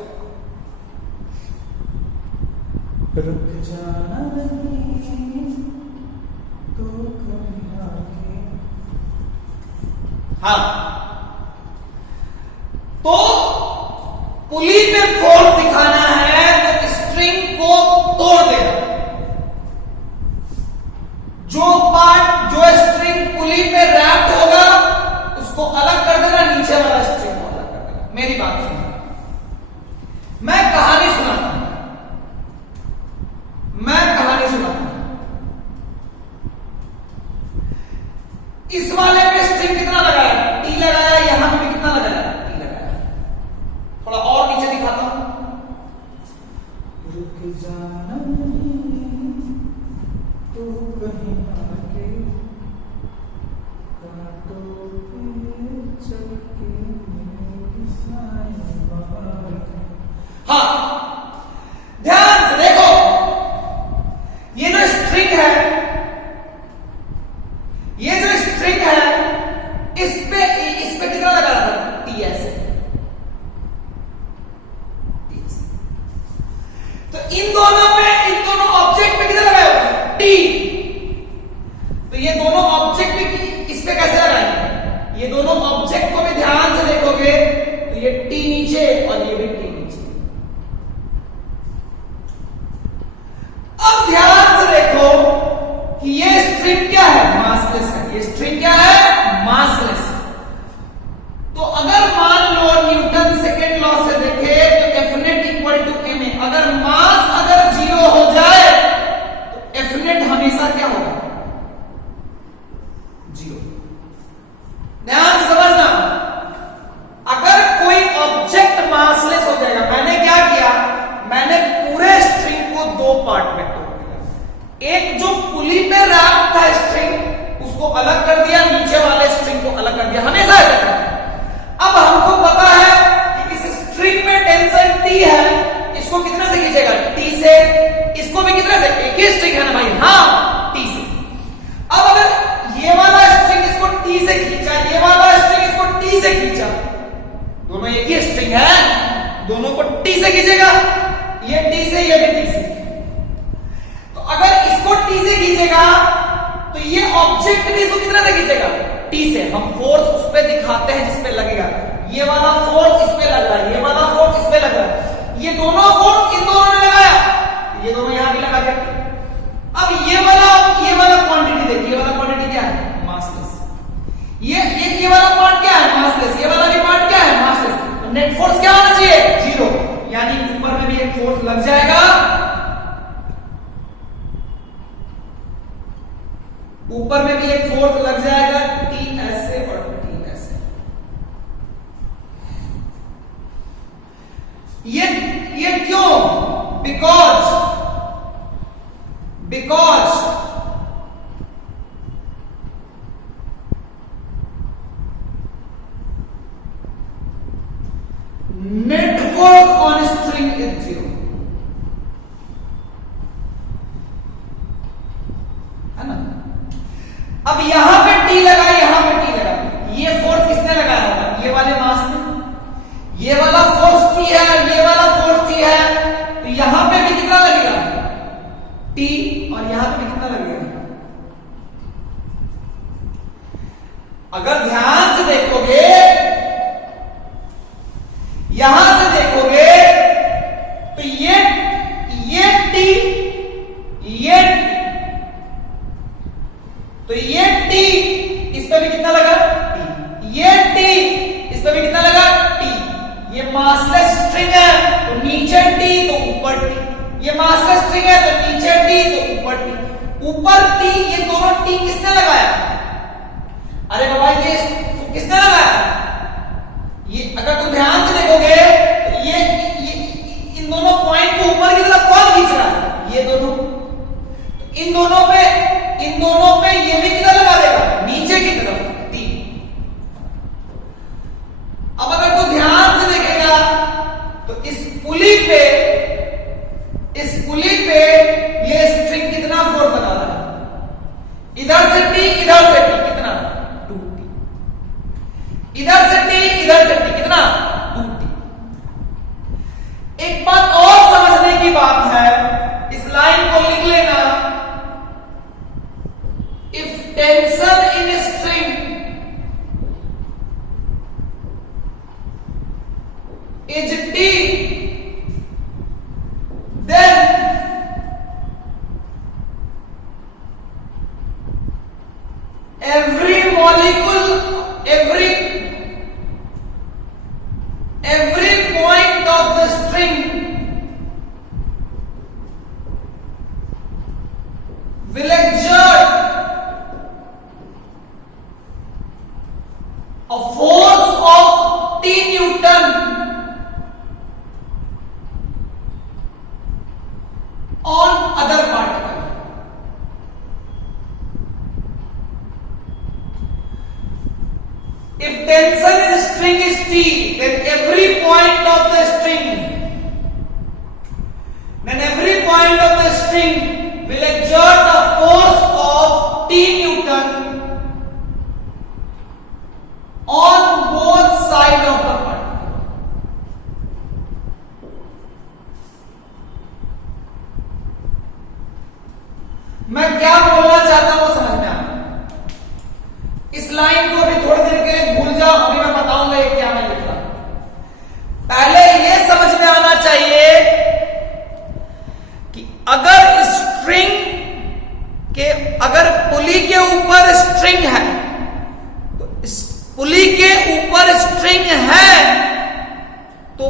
रुक जाना नहीं तो कभी आके। हाँ, तो पुली पे फोर्स दिखाना है तो स्ट्रिंग को तोड़ देना। जो पार्ट जो स्ट्रिंग पुली पे रैप्ड होगा उसको अलग कर देना, नीचे वाला स्ट्रिंग को अलग कर देना। मेरी बात सुनो, मैं कहानी सुनाता हूं, मैं कहानी सुनाता हूं। इस वाले पे स्ट्रिंग कितना लगाया? टी लगाया। यहां पे कितना लगाया? टी लगाया। थोड़ा और नीचे दिखाता हूं। रुक जाना तो कहीं आके कांटों पे चल के मेरी साईं बाहर। हाँ, ध्यान से देखो, ये जो स्ट्रिंग है, ये जो स्ट्रिंग है, इस पे कितना लगा था? टी ऐसे। तो इन दोनों ऑब्जेक्ट पे कितना लगाया होगा? टी। तो ये दोनों ऑब्जेक्ट भी इस पे कैसे लगाएंगे? ये दोनों ऑब्जेक्ट को भी ध्यान से देखोगे तो ये टी नीचे और ये भी टी नीचे। अब ध्यान से देखो कि ये स्ट्रिंग क्या है? मासलेस है। ये स्ट्रिंग क्या है? मासलेस। तो अगर मान लो न्यूटन सेकेंड लॉ से देखे तो F net equal to ma। अगर मास अगर 0 हो जाए तो F net हमेशा क्या होगा? 0। ध्यान से समझना, अगर कोई ऑब्जेक्ट मासलेस हो जाएगा, मैंने क्या किया, मैंने पूरे स्ट्रिंग को दो पार्ट में तोड़ दिया। एक जो पुली पे रैप था स्ट्रिंग, उसको अलग कर दिया, नीचे वाले स्ट्रिंग को अलग कर दिया। हमेशा ऐसा करना। अब हमको पता है कि इस स्ट्रिंग में टेंशन T है, इसको कितने से खींचेगा? T से। इसको भी कितने से? एक ही स्ट्रिंग है ना भाई? हाँ, T से। अब अगर ये वाला स्ट्रिंग इसको T से खींचा, ये वाला स्ट्रिंग इसको T से खींचा, दोनों एक ही स्ट्रिंग है, दोनों को T से खींचेगा। ये T से, ये भी T से। तो अगर इसको T से खींचेगा तो ये ऑब्जेक्ट भी इसको कितना से खींचेगा? T से। हम फोर्स उस पे दिखाते हैं जिस पे लगेगा। ये वाला फोर्स इस पे लग रहा है, ये वाला फोर्स इस पे लग रहा है। ये दोनों फोर्स इन दोनों ने लगाया, ये दोनों यहां भी लगा दिया। अब ये वाला क्वांटिटी देखिए, ये वाला क्वांटिटी क्या है? मासलेस। ये वाला पार्ट क्या है? मासलेस। ये वाला भी पार्ट क्या है? मासलेस। तो नेट फोर्स क्या होना चाहिए? 0। यानी ऊपर में भी एक फोर्स लग जाएगा, ऊपर में भी एक फोर्स लग जाएगा, टी ऐसे और टी ऐसे। ये क्यों? Because net force on string is 0, है ना? अब यहां पे टी लगा, यहां पे टी लगा, ये फोर्स किसने लगाया होगा? ये वाले मास ने। ये वाला फोर्स टी है, ये वाला फोर्स टी है, तो यहां पे भी कितना लगेगा? टी। और यहां पे भी कितना लगेगा? अगर ध्यान से देखोगे, यहां से देखोगे तो ये टी, ये तो ये टी, इस पे भी कितना लगा? टी। ये टी, इस पे भी कितना लगा? टी। ये मासलेस स्ट्रिंग है तो नीचे टी तो ऊपर टी। ये मासलेस स्ट्रिंग है तो नीचे टी तो ऊपर टी। ऊपर टी, ये दोनों टी किसने लगाया? अरे बाबा, ये किसने लगाया? ये अगर तुम ध्यान से देखोगे तो ये इन दोनों पॉइंट को ऊपर की तरफ कौन खींच रहा है? ये दोनों। तो इन दोनों पे ये भी कितना लगा देगा? नीचे की तरफ टी। अब अगर तू ध्यान से देखेगा तो इस पुली पे ये स्ट्रिंग कितना फोर्स बना रहा है? इधर से टी, इधर से टी, कितना? 2t। इधर से टी, इधर से टी, कितना? 2t। is T, then every molecule, every point of the string will exert a force of T Newton on other particle. If tension in string is T, then every point of the string will exert a force of T Newton on both sides of the particle. मैं क्या बोलना चाहता हूं समझ में आया? इस line को भी थोड़ी देर के लिए भूल जाओ, अभी मैं बताऊंगा ये क्या मैं लिख रहा हूं। पहले ये समझ में आना चाहिए कि अगर पुली के ऊपर स्ट्रिंग है, तो पुली के ऊपर स्ट्रिंग है तो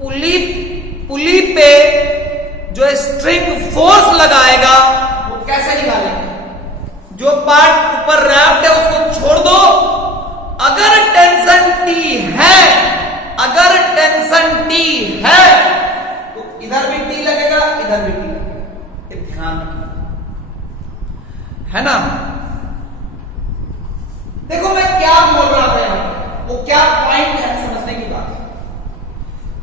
पुली पे जो स्ट्रिंग फोर्स लगाएगा वो कैसे निकालेंगे? जो पार्ट ऊपर रैप्ड है उसको छोड़ दो। अगर टेंशन T है तो इधर भी T लगेगा, इधर भी T लगेगा। ध्यान रखना, है ना? देखो मैं क्या बोल रहा था यहां, वो क्या पॉइंट है समझने की बात है।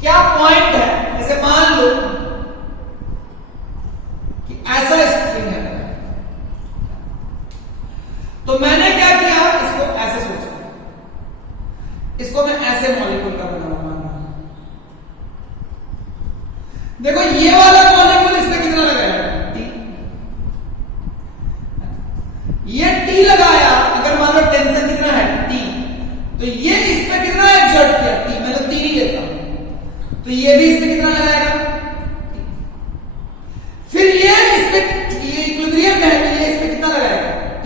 क्या पॉइंट है? जैसे मान लो कि ऐसा स्ट्रिंग है, तो मैंने क्या किया, इसको ऐसे सोचा, इसको मैं ऐसे मॉलिक्यूल का बना मान रहा हूं। देखो ये वाला मॉलिक्यूल इसमें कितना लगाया? T। ये T लगाया, अगर मान लो टेंशन कितना है T, तो ये इसमें कितना एक्सर्ट किया T, मैं तो T नहीं लेता हूं, तो ये भी इसमें कितना लगाएगा T। फिर ये इसमें, ये इक्विलिब्रियम है तो ये इसमें कितना लगाएगा T,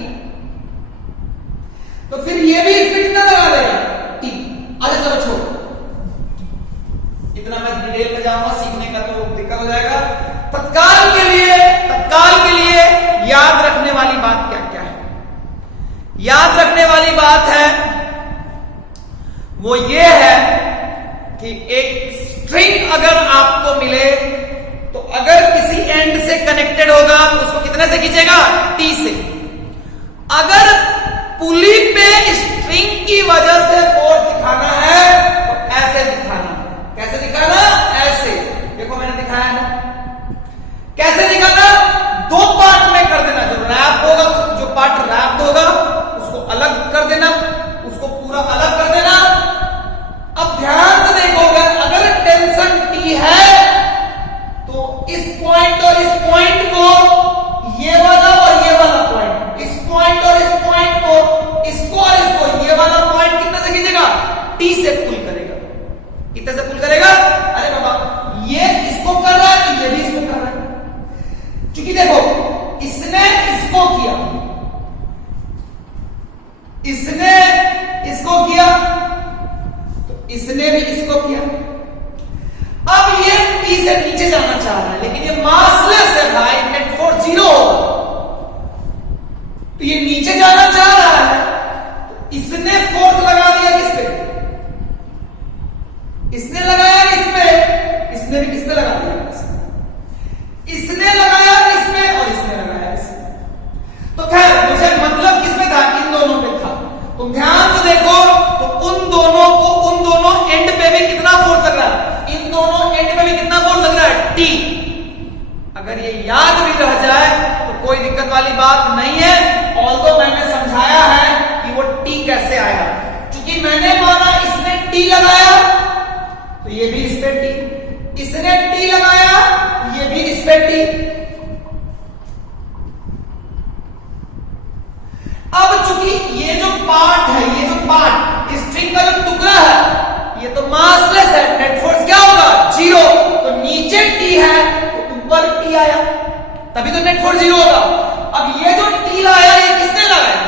तो फिर ये भी इसमें कितना लगा देगा T। अच्छा चलो छोड़ो, इतना मैं डिटेल में जाऊंगा, सीखने का तो दिक्कत हो जाएगा। तत्काल के लिए याद रखने वाली बात क्या क्या है? याद रखने वाली बात है वो ये है कि एक स्ट्रिंग अगर आपको मिले तो अगर किसी एंड से कनेक्टेड होगा तो उसको कितने से खींचेगा? T से। अगर पुली पे स्ट्रिंग की वजह से फोर्स दिखाना है तो ऐसे दिखाना। कैसे दिखाना? ऐसे। देखो मैंने दिखाया है, कैसे दिखाना? दो पार्ट में कर देना। जो रैप होगा, जो पार्ट रैप होगा उसको अलग कर देना, उसको पूरा अलग कर देना। अब ध्यान से देखोगे, अगर टेंशन T है तो इस पॉइंट और इस पॉइंट को, ये वाला और ये वाला पॉइंट, इस पॉइंट और इस पॉइंट को, इसको और इसको, ये वाला पॉइंट कितना से खींचेगा? T से पुल करेगा। कितने से पुल करेगा? अरे बाबा, ये इसको कर रहा है तो ये भी इसको कर रहा है। क्योंकि देखो इसने इसको किया, इसने इसको किया, तो इसने भी इसको किया। अब ये T से नीचे जाना चाह रहा है, लेकिन ये मासलेस है भाई, नेट फोर्स 0 होगा, तो ये नीचे जाना चाह रहा है, तो इसने फोर्स लगा दिया किस पे? इसने लगाया इसमें, इसने भी किस पे लगा दिया? इसने लगाया इसमें और इसने लगाया इसमें। तो खैर मुझे मतलब किसमें था? इन दोनों पे था। तुम ध्यान से देखो तो उन दोनों एंड पे भी कितना फोर्स लग रहा है? इन दोनों एंड पे भी कितना फोर्स लग रहा है? T। अगर ये याद भी रह जाए तो कोई दिक्कत वाली बात नहीं है। ऑल्दो मैंने समझाया है कि वो T कैसे आया, क्योंकि मैंने माना इसने T लगाया तो ये भी इस पे T, इसने T लगाया ये भी इस पे T। अब चूंकि ये जो पार्ट है, ये जो पार्ट स्ट्रिंग का जो टुकड़ा है, ये तो मासलेस है, नेट फोर्स क्या 0 होगा। अब ये जो टी लगाया ये किसने लगाया?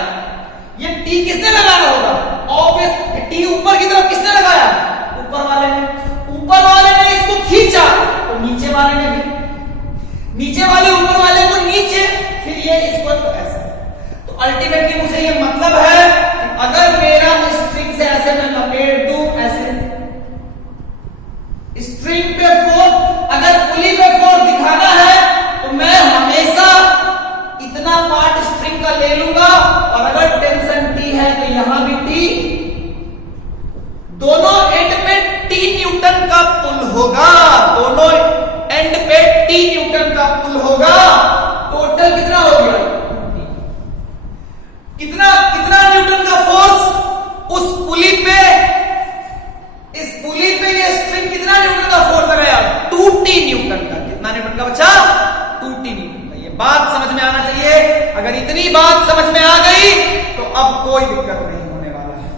ये टी किसने लगाया होगा? ऑब्वियस टी ऊपर की तरफ किसने लगाया? ऊपर वाले ने। ऊपर वाले ने इसको खींचा तो नीचे वाले ने भी, नीचे वाले ऊपर वाले को नीचे, फिर ये इसको ऐसे। तो अल्टीमेटली मुझे ये मतलब है कि अगर मेरा स्ट्रिंग से ऐसे मैं लपेट दूं, ऐसे स्ट्रिंग पे फोर्स, अगर पुली पे फोर्स दिखाना है तो मैं हमेशा इतना पार्ट स्ट्रिंग का ले लूंगा, और अगर टेंशन टी है तो यहां भी टी, दोनों एंड पे टी न्यूटन का पुल होगा, दोनों एंड पे टी न्यूटन का पुल होगा। टोटल कितना हो गया? कितना कितना न्यूटन का फोर्स उस पुली पे, इस पुली पे ये स्ट्रिंग कितना न्यूटन का फोर्स लगाया? 2t न्यूटन का। कितना न्यूटन का बच्चा? 2t न्यूटन का। ये बात समझ में आना चाहिए। अगर इतनी बात समझ में आ गई तो अब कोई दिक्कत नहीं होने वाला है।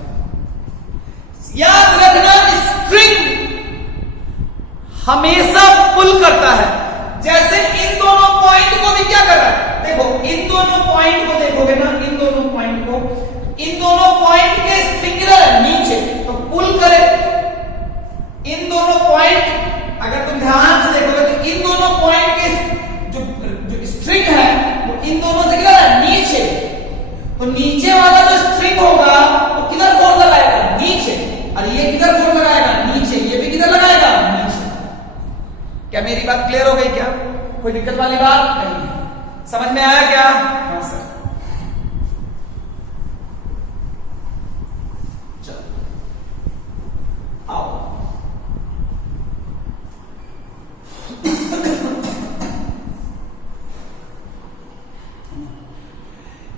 याद रखना, स्ट्रिंग हमेशा पुल करता है। जैसे इन दोनों पॉइंट को भी क्या कर रहा है? देखो इन दोनों पॉइंट को देखोगे ना, इन दोनों पॉइंट को, इन दोनों पॉइंट के स्ट्रिंग है नीचे, तो पुल करे। इन दोनों पॉइंट अगर तुम ध्यान से देखोगे तो इन दोनों पॉइंट के जो स्ट्रिंग है वो इन दोनों से किधर है? नीचे। तो नीचे वाला जो स्ट्रिंग होगा वो किधर फोर्स लगाएगा? नीचे। और ये किधर फोर्स लगाएगा? नीचे। ये भी किधर लगाएगा? नीचे। क्या मेरी बात क्लियर हो गई? क्या कोई दिक्कत वाली बात नहीं? समझ में आया क्या? हाँ सर। चलो आओ।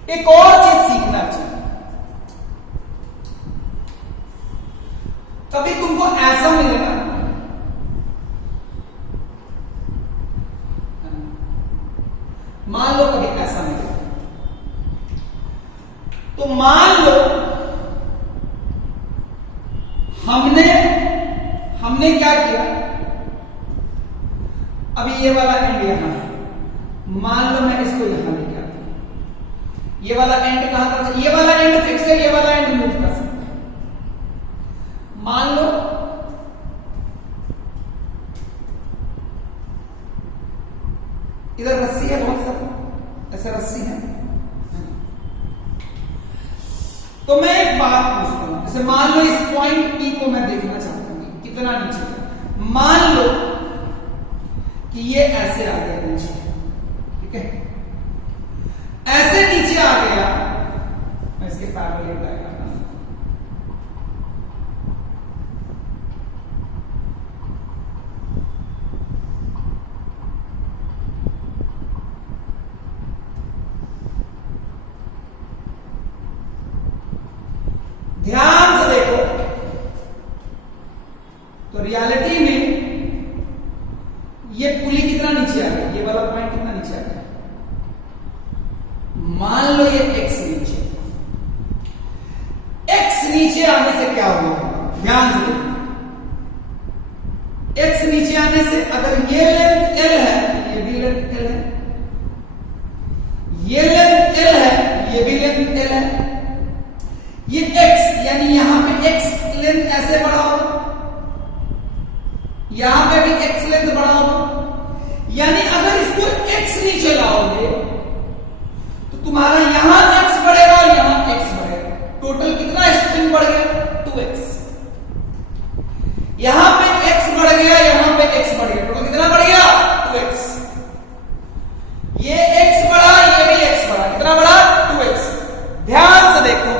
एक और चीज सीखना चाहिए। कभी तुमको ऐसा मिलेगा, मान लो कभी ऐसा मिलेगा, तो मान लो हमने क्या किया, अभी ये वाला एंड यहां है, मान लो मैं इसको यहां लेके आता हूं, ये वाला एंड कहां था? ये वाला एंड फिक्स है, ये वाला एंड मूव कर सकते हैं। मान लो इधर रस्सी है, बहुत सारा ऐसे रस्सी है, तो मैं एक बात पूछता हूं, जैसे मान लो इस पॉइंट P को मैं देखना चाहता हूं कितना नीचे है। मान लो कि ये ऐसे आ गया नीचे, ठीक है, ऐसे नीचे आ गया, मैं इसके पैरेलल डायग्राम ध्यान से देखो, तो रियलिटी में ये पुली कितना नीचे आ गया, ये वाला पॉइंट कितना नीचे आ गया, मान लो ये x नीचे, x नीचे आने से क्या होगा? ध्यान से देखो, x नीचे आने से अगर ये लेंथ l है, ये भी लेंथ l है, ये लेंथ l है, ये भी लेंथ l है, ये x यानी यहां पे x लेंथ ऐसे बढ़ा होगा, यहां पे भी x लेंथ बढ़ा होगा, यानी अगर इसको x नीचे लाओगे तो तुम्हारा यहां x बढ़ेगा और यहां x बढ़ेगा, टोटल कितना स्ट्रिंग बढ़ गया? 2x। यहां पे x बढ़ गया, यहां पे x बढ़ गया, टोटल कितना बढ़ गया? 2x। ये x बढ़ा, ये भी x बढ़ा, कितना बढ़ा? 2x। ध्यान से देखो,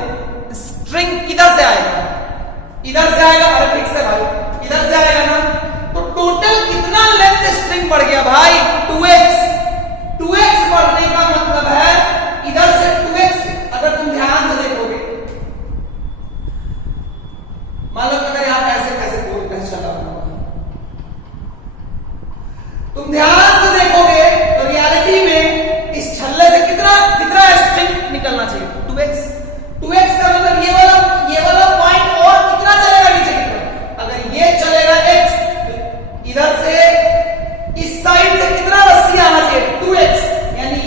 स्ट्रिंग किधर से आएगा? इधर से आएगा। अरे ठीक से भाई, इधर से आएगा ना, तो टोटल कितना लेंथ स्ट्रिंग बढ़ गया भाई? 2x। 2x बढ़ने का मतलब है इधर से 2x, अगर तुम ध्यान से देखोगे, मान लो अगर यहां ऐसे कैसे कोई चला हुआ, तुम ध्यान से देखोगे तो रियलिटी में इस छल्ले से कितना कितना स्ट्रिंग निकलना चाहिए? 2x। 2x का मतलब ये वाला पॉइंट और कितना चलेगा नीचे की तरफ? अगर ये चलेगा x, तो इधर से इस साइड से कितना रस्सी आना चाहिए? 2x, यानी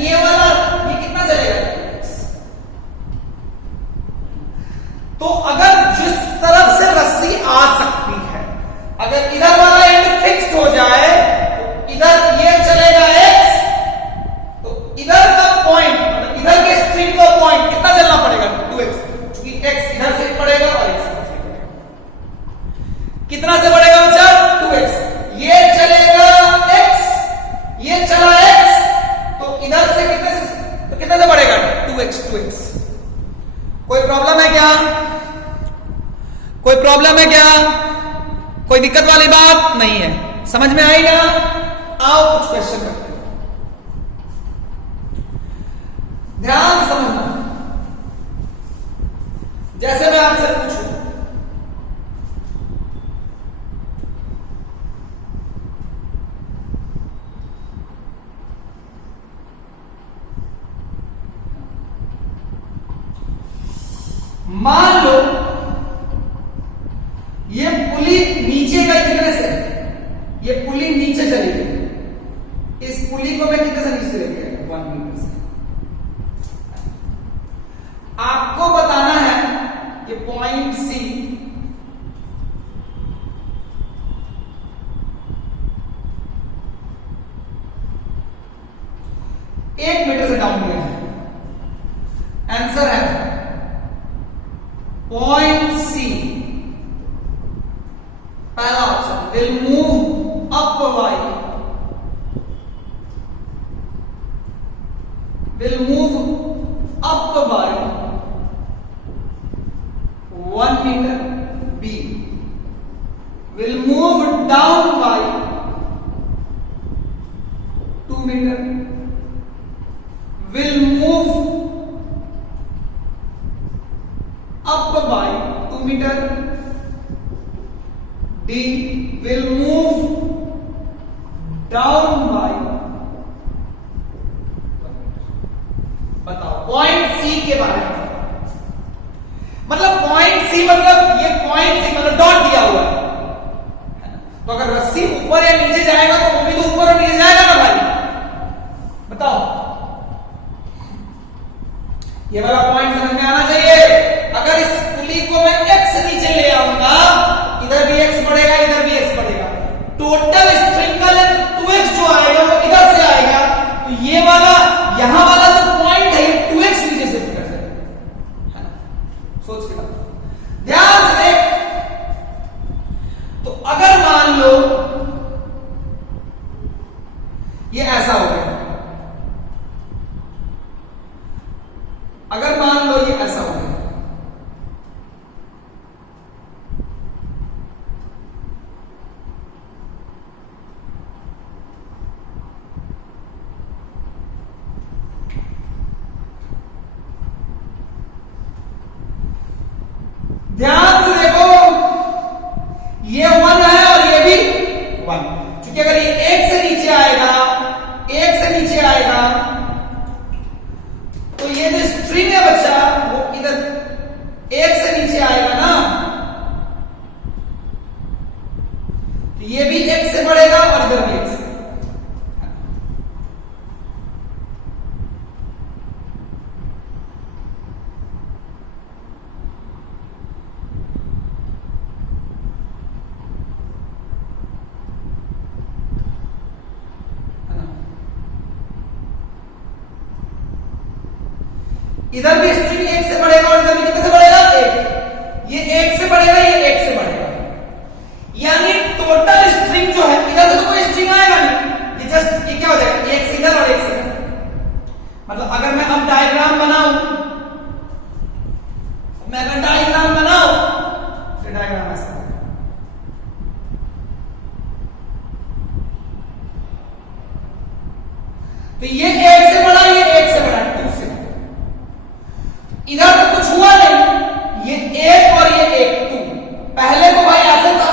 फिक्स्ड हो जाए तो इधर ये चलेगा x, तो इधर का पॉइंट मतलब इधर के स्ट्रिंग का पॉइंट कितना चलना पड़ेगा 2x, क्योंकि x इधर से पड़ेगा और x इधर से पड़ेगा। कितना से बढ़ेगा बच्चा 2x, ये चलेगा x, ये चला x, तो इधर से कितने से बढ़ेगा 2x। कोई प्रॉब्लम है क्या? कोई प्रॉब्लम है क्या? कोई दिक्कत वाली बात नहीं है, समझ में आई ना? आओ कुछ क्वेश्चन करते हैं, ध्यान समझना। जैसे मैं आपसे पूछूं मान लो ये पुली नीचे गई कितने से, ये पुली नीचे चली गई, इस पुली को मैं कितने से नीचे लेके आया 1 मीटर से। आपको बताना है कि पॉइंट सी एक मीटर से डाउन गया है। आंसर है पॉइंट सी, पहला option will move up by, will move up by 1 metre. B will move down by 2 metre. Will move up by 2 meter. D will move down by 1 meter. बताओ point सी के बारे में, मतलब point सी मतलब ये point सी मतलब dot दिया हुआ है ना, तो अगर रस्सी ऊपर या नीचे जाएगा तो वो भी तो ऊपर और नीचे जाएगा ना भाई, बताओ। ये वाला पॉइंट समझ में आना चाहिए। अगर इस पुली को मैं x नीचे ले आऊंगा, इधर भी x बढ़ेगा, इधर भी x बढ़ेगा, टोटल स्ट्रिंग का लेंथ 2x जो आएगा वो इधर से आएगा, तो ये वाला यहां वाला जो पॉइंट है ये 2x नीचे शिफ्ट कर जाएगा, है ना? सोच के बताओ, ध्यान से देख। तो अगर मान लो ये ऐसा हो गया, अगर मान लो ये ऐसा हो गया, ध्यान से देखो, ये 1 है और ये भी 1, क्योंकि अगर ये 1 से नीचे आएगा, 1 से नीचे आएगा, तो ये जो स्ट्रिंग है बच्चा वो इधर 1 से नीचे आएगा ना, तो ये भी 1 से बढ़ेगा और इधर भी 1 से। इधर भी स्ट्रिंग 1 से बढ़ेगा और इधर भी कितने से बढ़ेगा 1, ये 1 से बढ़ेगा, ये 1 से बढ़ेगा, यानी टोटल स्ट्रिंग जो है, इधर से तो कोई स्ट्रिंग आएगा नहीं, ये जस्ट ये क्या हो जाएगा 1 से इधर और 1 से इधर। मतलब अगर मैं अब डायग्राम बनाऊं, मैं अगर डायग्राम बनाऊं तो डायग्राम ऐसा होगा, तो ये 1 से बढ़ा, ये 1 से बढ़ा, 2 से, इधर तो कुछ हुआ नहीं, ये 1 और ये 1 2, पहले को भाई ऐसे था,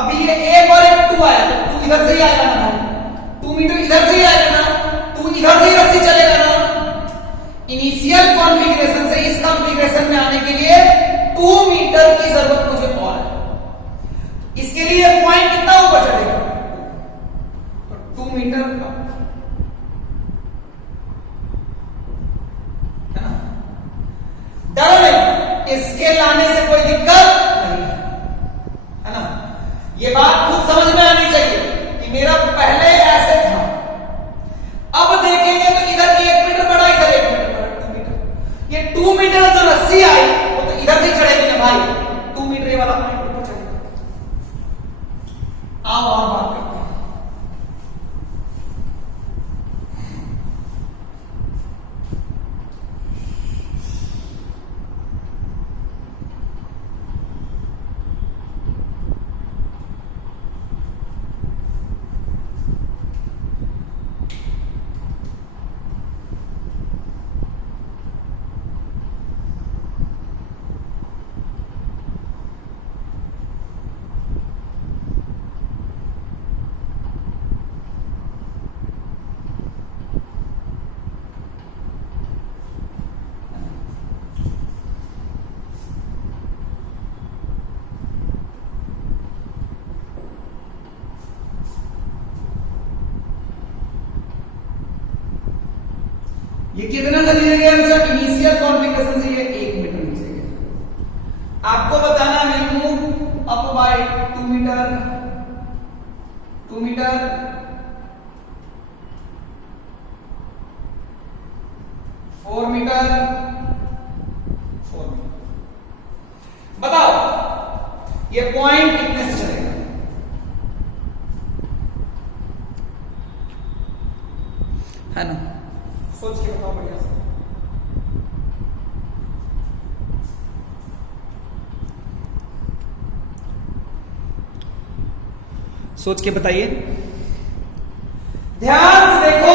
अभी ये 1 और 1 2 आया, तो 2 इधर से ही आएगा ना भाई, 2 मीटर इधर से ही आएगा ना, 2 इधर से ही रस्सी चलेगा ना। इनिशियल कॉन्फ़िगरेशन से इस कॉन्फ़िगरेशन में आने के लिए 2 मीटर की जरूरत मुझे और है, इसके लिए पॉइंट कितना ऊपर चढ़ेगा, 2 मीटर, डर नहीं, इसके लाने से कोई दिक्कत नहीं है ना, ये बात खूब समझ में आनी चाहिए। आओ और बात करते हैं। ये कितना सा दिया गया आंसर? इनिशियल कॉन्फ़िगरेशन से ये 1 मीटर नीचे गया। आपको बताना है move up by 2 metre 2 metre 4 metre 4 metre. बताओ ये पॉइंट कितने से चलेगा? है ना? सोच के बताओ बढ़िया से। सोच के बताइए, ध्यान से देखो।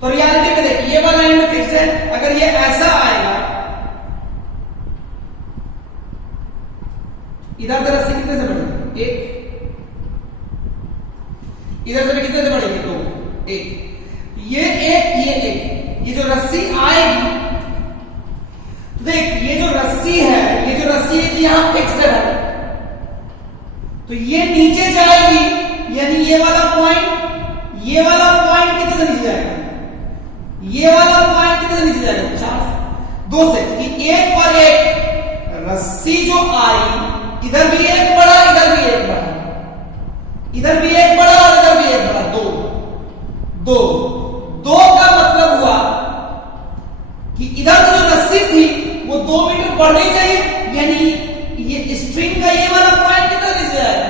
तो रियलिटी में देखिए ये वाला एंड फिक्स है। अगर ये ऐसा आएगा, इधर से रस्सी कितने से बढ़ेगी? 1। इधर से कितने से बढ़ेगी? 2। 1। ये 1 ये 1। ये जो रस्सी आएगी, देख ये जो रस्सी है, ये जो रस्सी है यहां फिक्स्ड है, तो ये नीचे जाएगी। यानी ये वाला पॉइंट कितने से नीचे जाएगा? ये वाला पॉइंट कितने से नीचे जाएगा? 4 2 से। कि 1 पर 1 रस्सी जो आई, इधर भी 1 बढ़ा, इधर भी 1 बढ़ा, इधर भी 1 बढ़ा और इधर भी 1 बढ़ा। 2 का मतलब हुआ कि इधर से जो रस्सी थी वो 2 मीटर बढ़नी चाहिए। यानी ये स्ट्रिंग का ये वाला पॉइंट कितना नीचे जाएगा?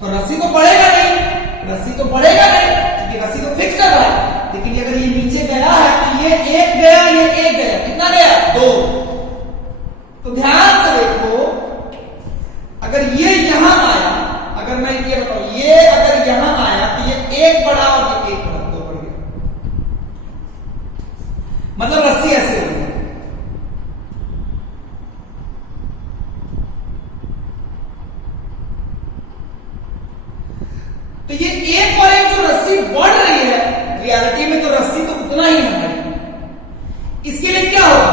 तो रस्सी तो बढ़ेगा नहीं, क्योंकि रस्सी तो फिक्स है। लेकिन अगर ये नीचे गया है तो ये 1 गया, ये 1 गया, कितना गया? 2। तो ध्यान से देखो, अगर ये यहां आया, अगर मैं ये बताऊं, ये अगर यहां आया तो ये 1 बढ़ा और ये 1 बढ़ा, 2 बढ़ गया। मतलब रस्सी ऐसे होगी। तो ये 1 और 1 जो रस्सी बढ़ रही है, रियलिटी में तो रस्सी तो उतना ही है। इसके लिए क्या होगा?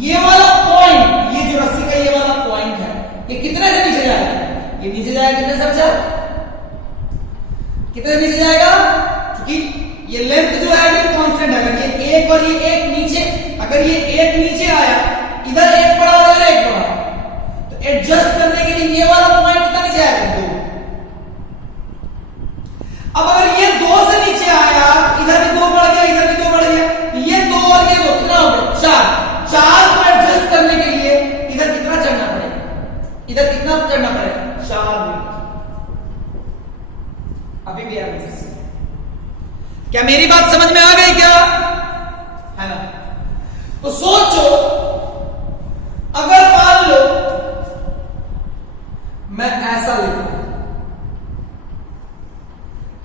ये वाला पॉइंट, ये जो रस्सी का ये वाला पॉइंट है, ये कितने से नीचे जाएगा? ये नीचे जाएगा कितने से? अच्छा, कितने से नीचे जाएगा? क्योंकि ये लेंथ जो है ये कांस्टेंट है। अगर ये 1 और ये 1 नीचे, अगर ये 1 नीचे आया, इधर 1 बढ़ा और इधर 1 बढ़ा, तो एडजस्ट करने के लिए ये वाला पॉइंट कितना नीचे आएगा? 2। अब अगर ये 2 से नीचे आया, इधर भी 2 बढ़ गया, इधर भी 2 बढ़ गया, ये 2 और ये 2 कितना हो गया? 4। 4 को एडजस्ट करने के लिए इधर कितना चढ़ना पड़ेगा? इधर कितना चढ़ना पड़ेगा? 4 मीटर। अभी भी आगे से क्या मेरी बात समझ में आ गई क्या? है ना? तो सोचो, अगर मान लो मैं ऐसा लिखूं,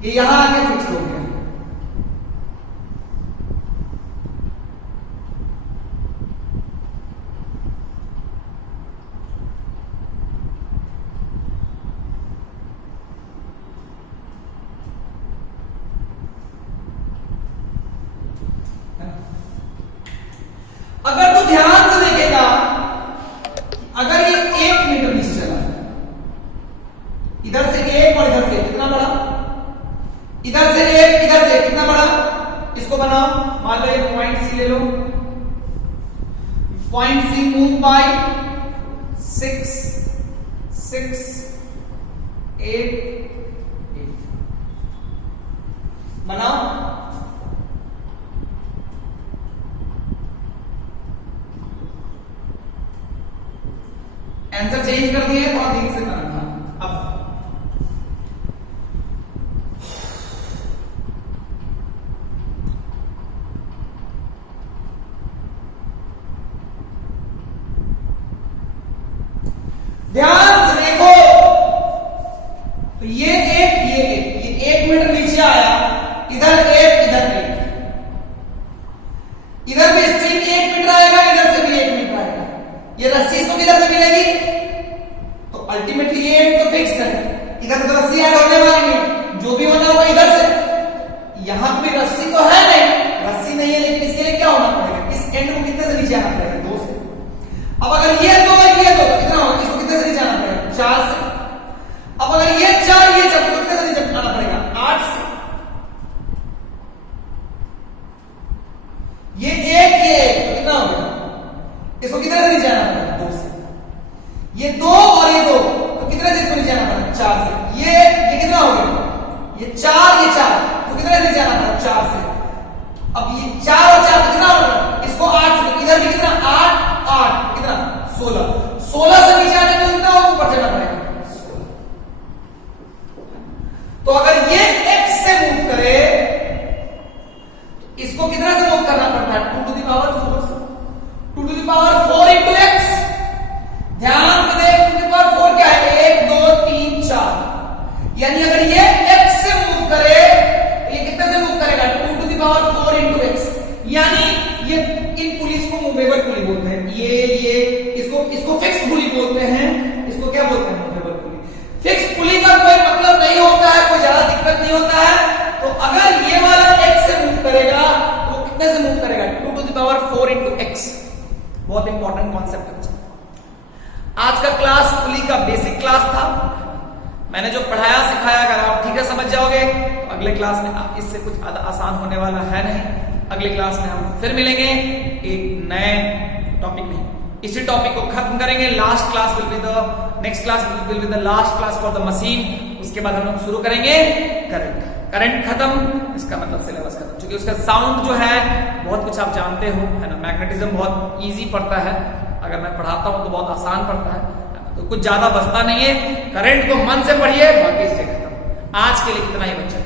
ये यहां आके फिक्स हो गया, अगर तो ध्यान से देखेगा, अगर ये 1 मीटर नीचे चला है, इधर से 1 और इधर से कितना बड़ा? इधर से 1 इधर से कितना बड़ा? इसको बनाओ, मान लो ये पॉइंट सी ले लो, पॉइंट सी मूव बाय 6 6 8 8 बनाओ। आंसर चेंज कर दिए, बहुत ठीक से करना। अब इधर से तो रस्सी ऐड होने वाली नहीं, जो भी होना होगा इधर से। यहां भी रस्सी तो है नहीं, रस्सी नहीं है, लेकिन इसके लिए क्या होना पड़ेगा, इस एंड को कितने से नीचे आना पड़ेगा, 2 से। अब अगर ये 2 और ये 2 कितना होगा, इसको कितने से नीचे आना पड़ेगा, 4 से। अब अगर ये 4 ये 4 कितने से नीचे आना पड़ेगा, 8 से। ये 1 ये 1 तो कितना हो गया, इसको कितने से नीचे आना पड़ेगा, 2 से। ये 2 और ये 2 तो कितने से इसको नीचे आना पड़ेगा, 4 से। ये कितना हो गया, ये 4 ये 4 तो कितने से नीचे आना पड़ेगा, 4 से। अब ये 4 और 4 कितना होगा, इसको 8 से, तो इधर भी कितना 8 8 कितना 16 16 से नीचे आने के कितना ऊपर चढ़ना पड़ेगा, 16। तो अगर ये x से मूव करे तो इसको कितना से मूव करना पड़ता है, 2 to the power 4 से। 2 to the power 4 into x, ध्यान से देख 2 to the power 4 क्या है, 1 2 3 4। यानी अगर ये x से मूव करे तो ये कितने से मूव करेगा, 2 to the power 4 into x। यानी ये इन पुलिस को मूवेबल पुली बोलते हैं, ये इसको फिक्स्ड पुली बोलते हैं, इसको क्या बोलते हैं, मूवेबल पुली। फिक्स्ड पुली का कोई मतलब नहीं होता है, कोई ज्यादा दिक्कत नहीं होता है। तो अगर ये वाला x से मूव करेगा तो कितने से मूव करेगा, 2 to the power 4 into x। बहुत इंपॉर्टेंट कॉन्सेप्ट है। आज का क्लास पुली का बेसिक क्लास था, मैंने जो पढ़ाया सिखाया अगर आप ठीक है समझ जाओगे तो अगले क्लास में इससे कुछ आसान होने वाला है नहीं। अगले क्लास में हम फिर मिलेंगे एक नए टॉपिक में, इसी टॉपिक को खत्म करेंगे। Last class will be the next class will be the last class for the machine. उसके बाद हम लोग शुरू करेंगे करंट खत्म, इसका मतलब सिलेबस खत्म, क्योंकि उसका साउंड जो है बहुत कुछ आप जानते हो, है ना। मैग्नेटिज्म बहुत इजी पड़ता है, अगर मैं पढ़ाता हूं तो बहुत आसान पड़ता है, तो कुछ ज्यादा बचता नहीं है। करंट को मन से पढ़िए, बाकी चीजें खत्म। आज के लिए इतना ही बच्चा।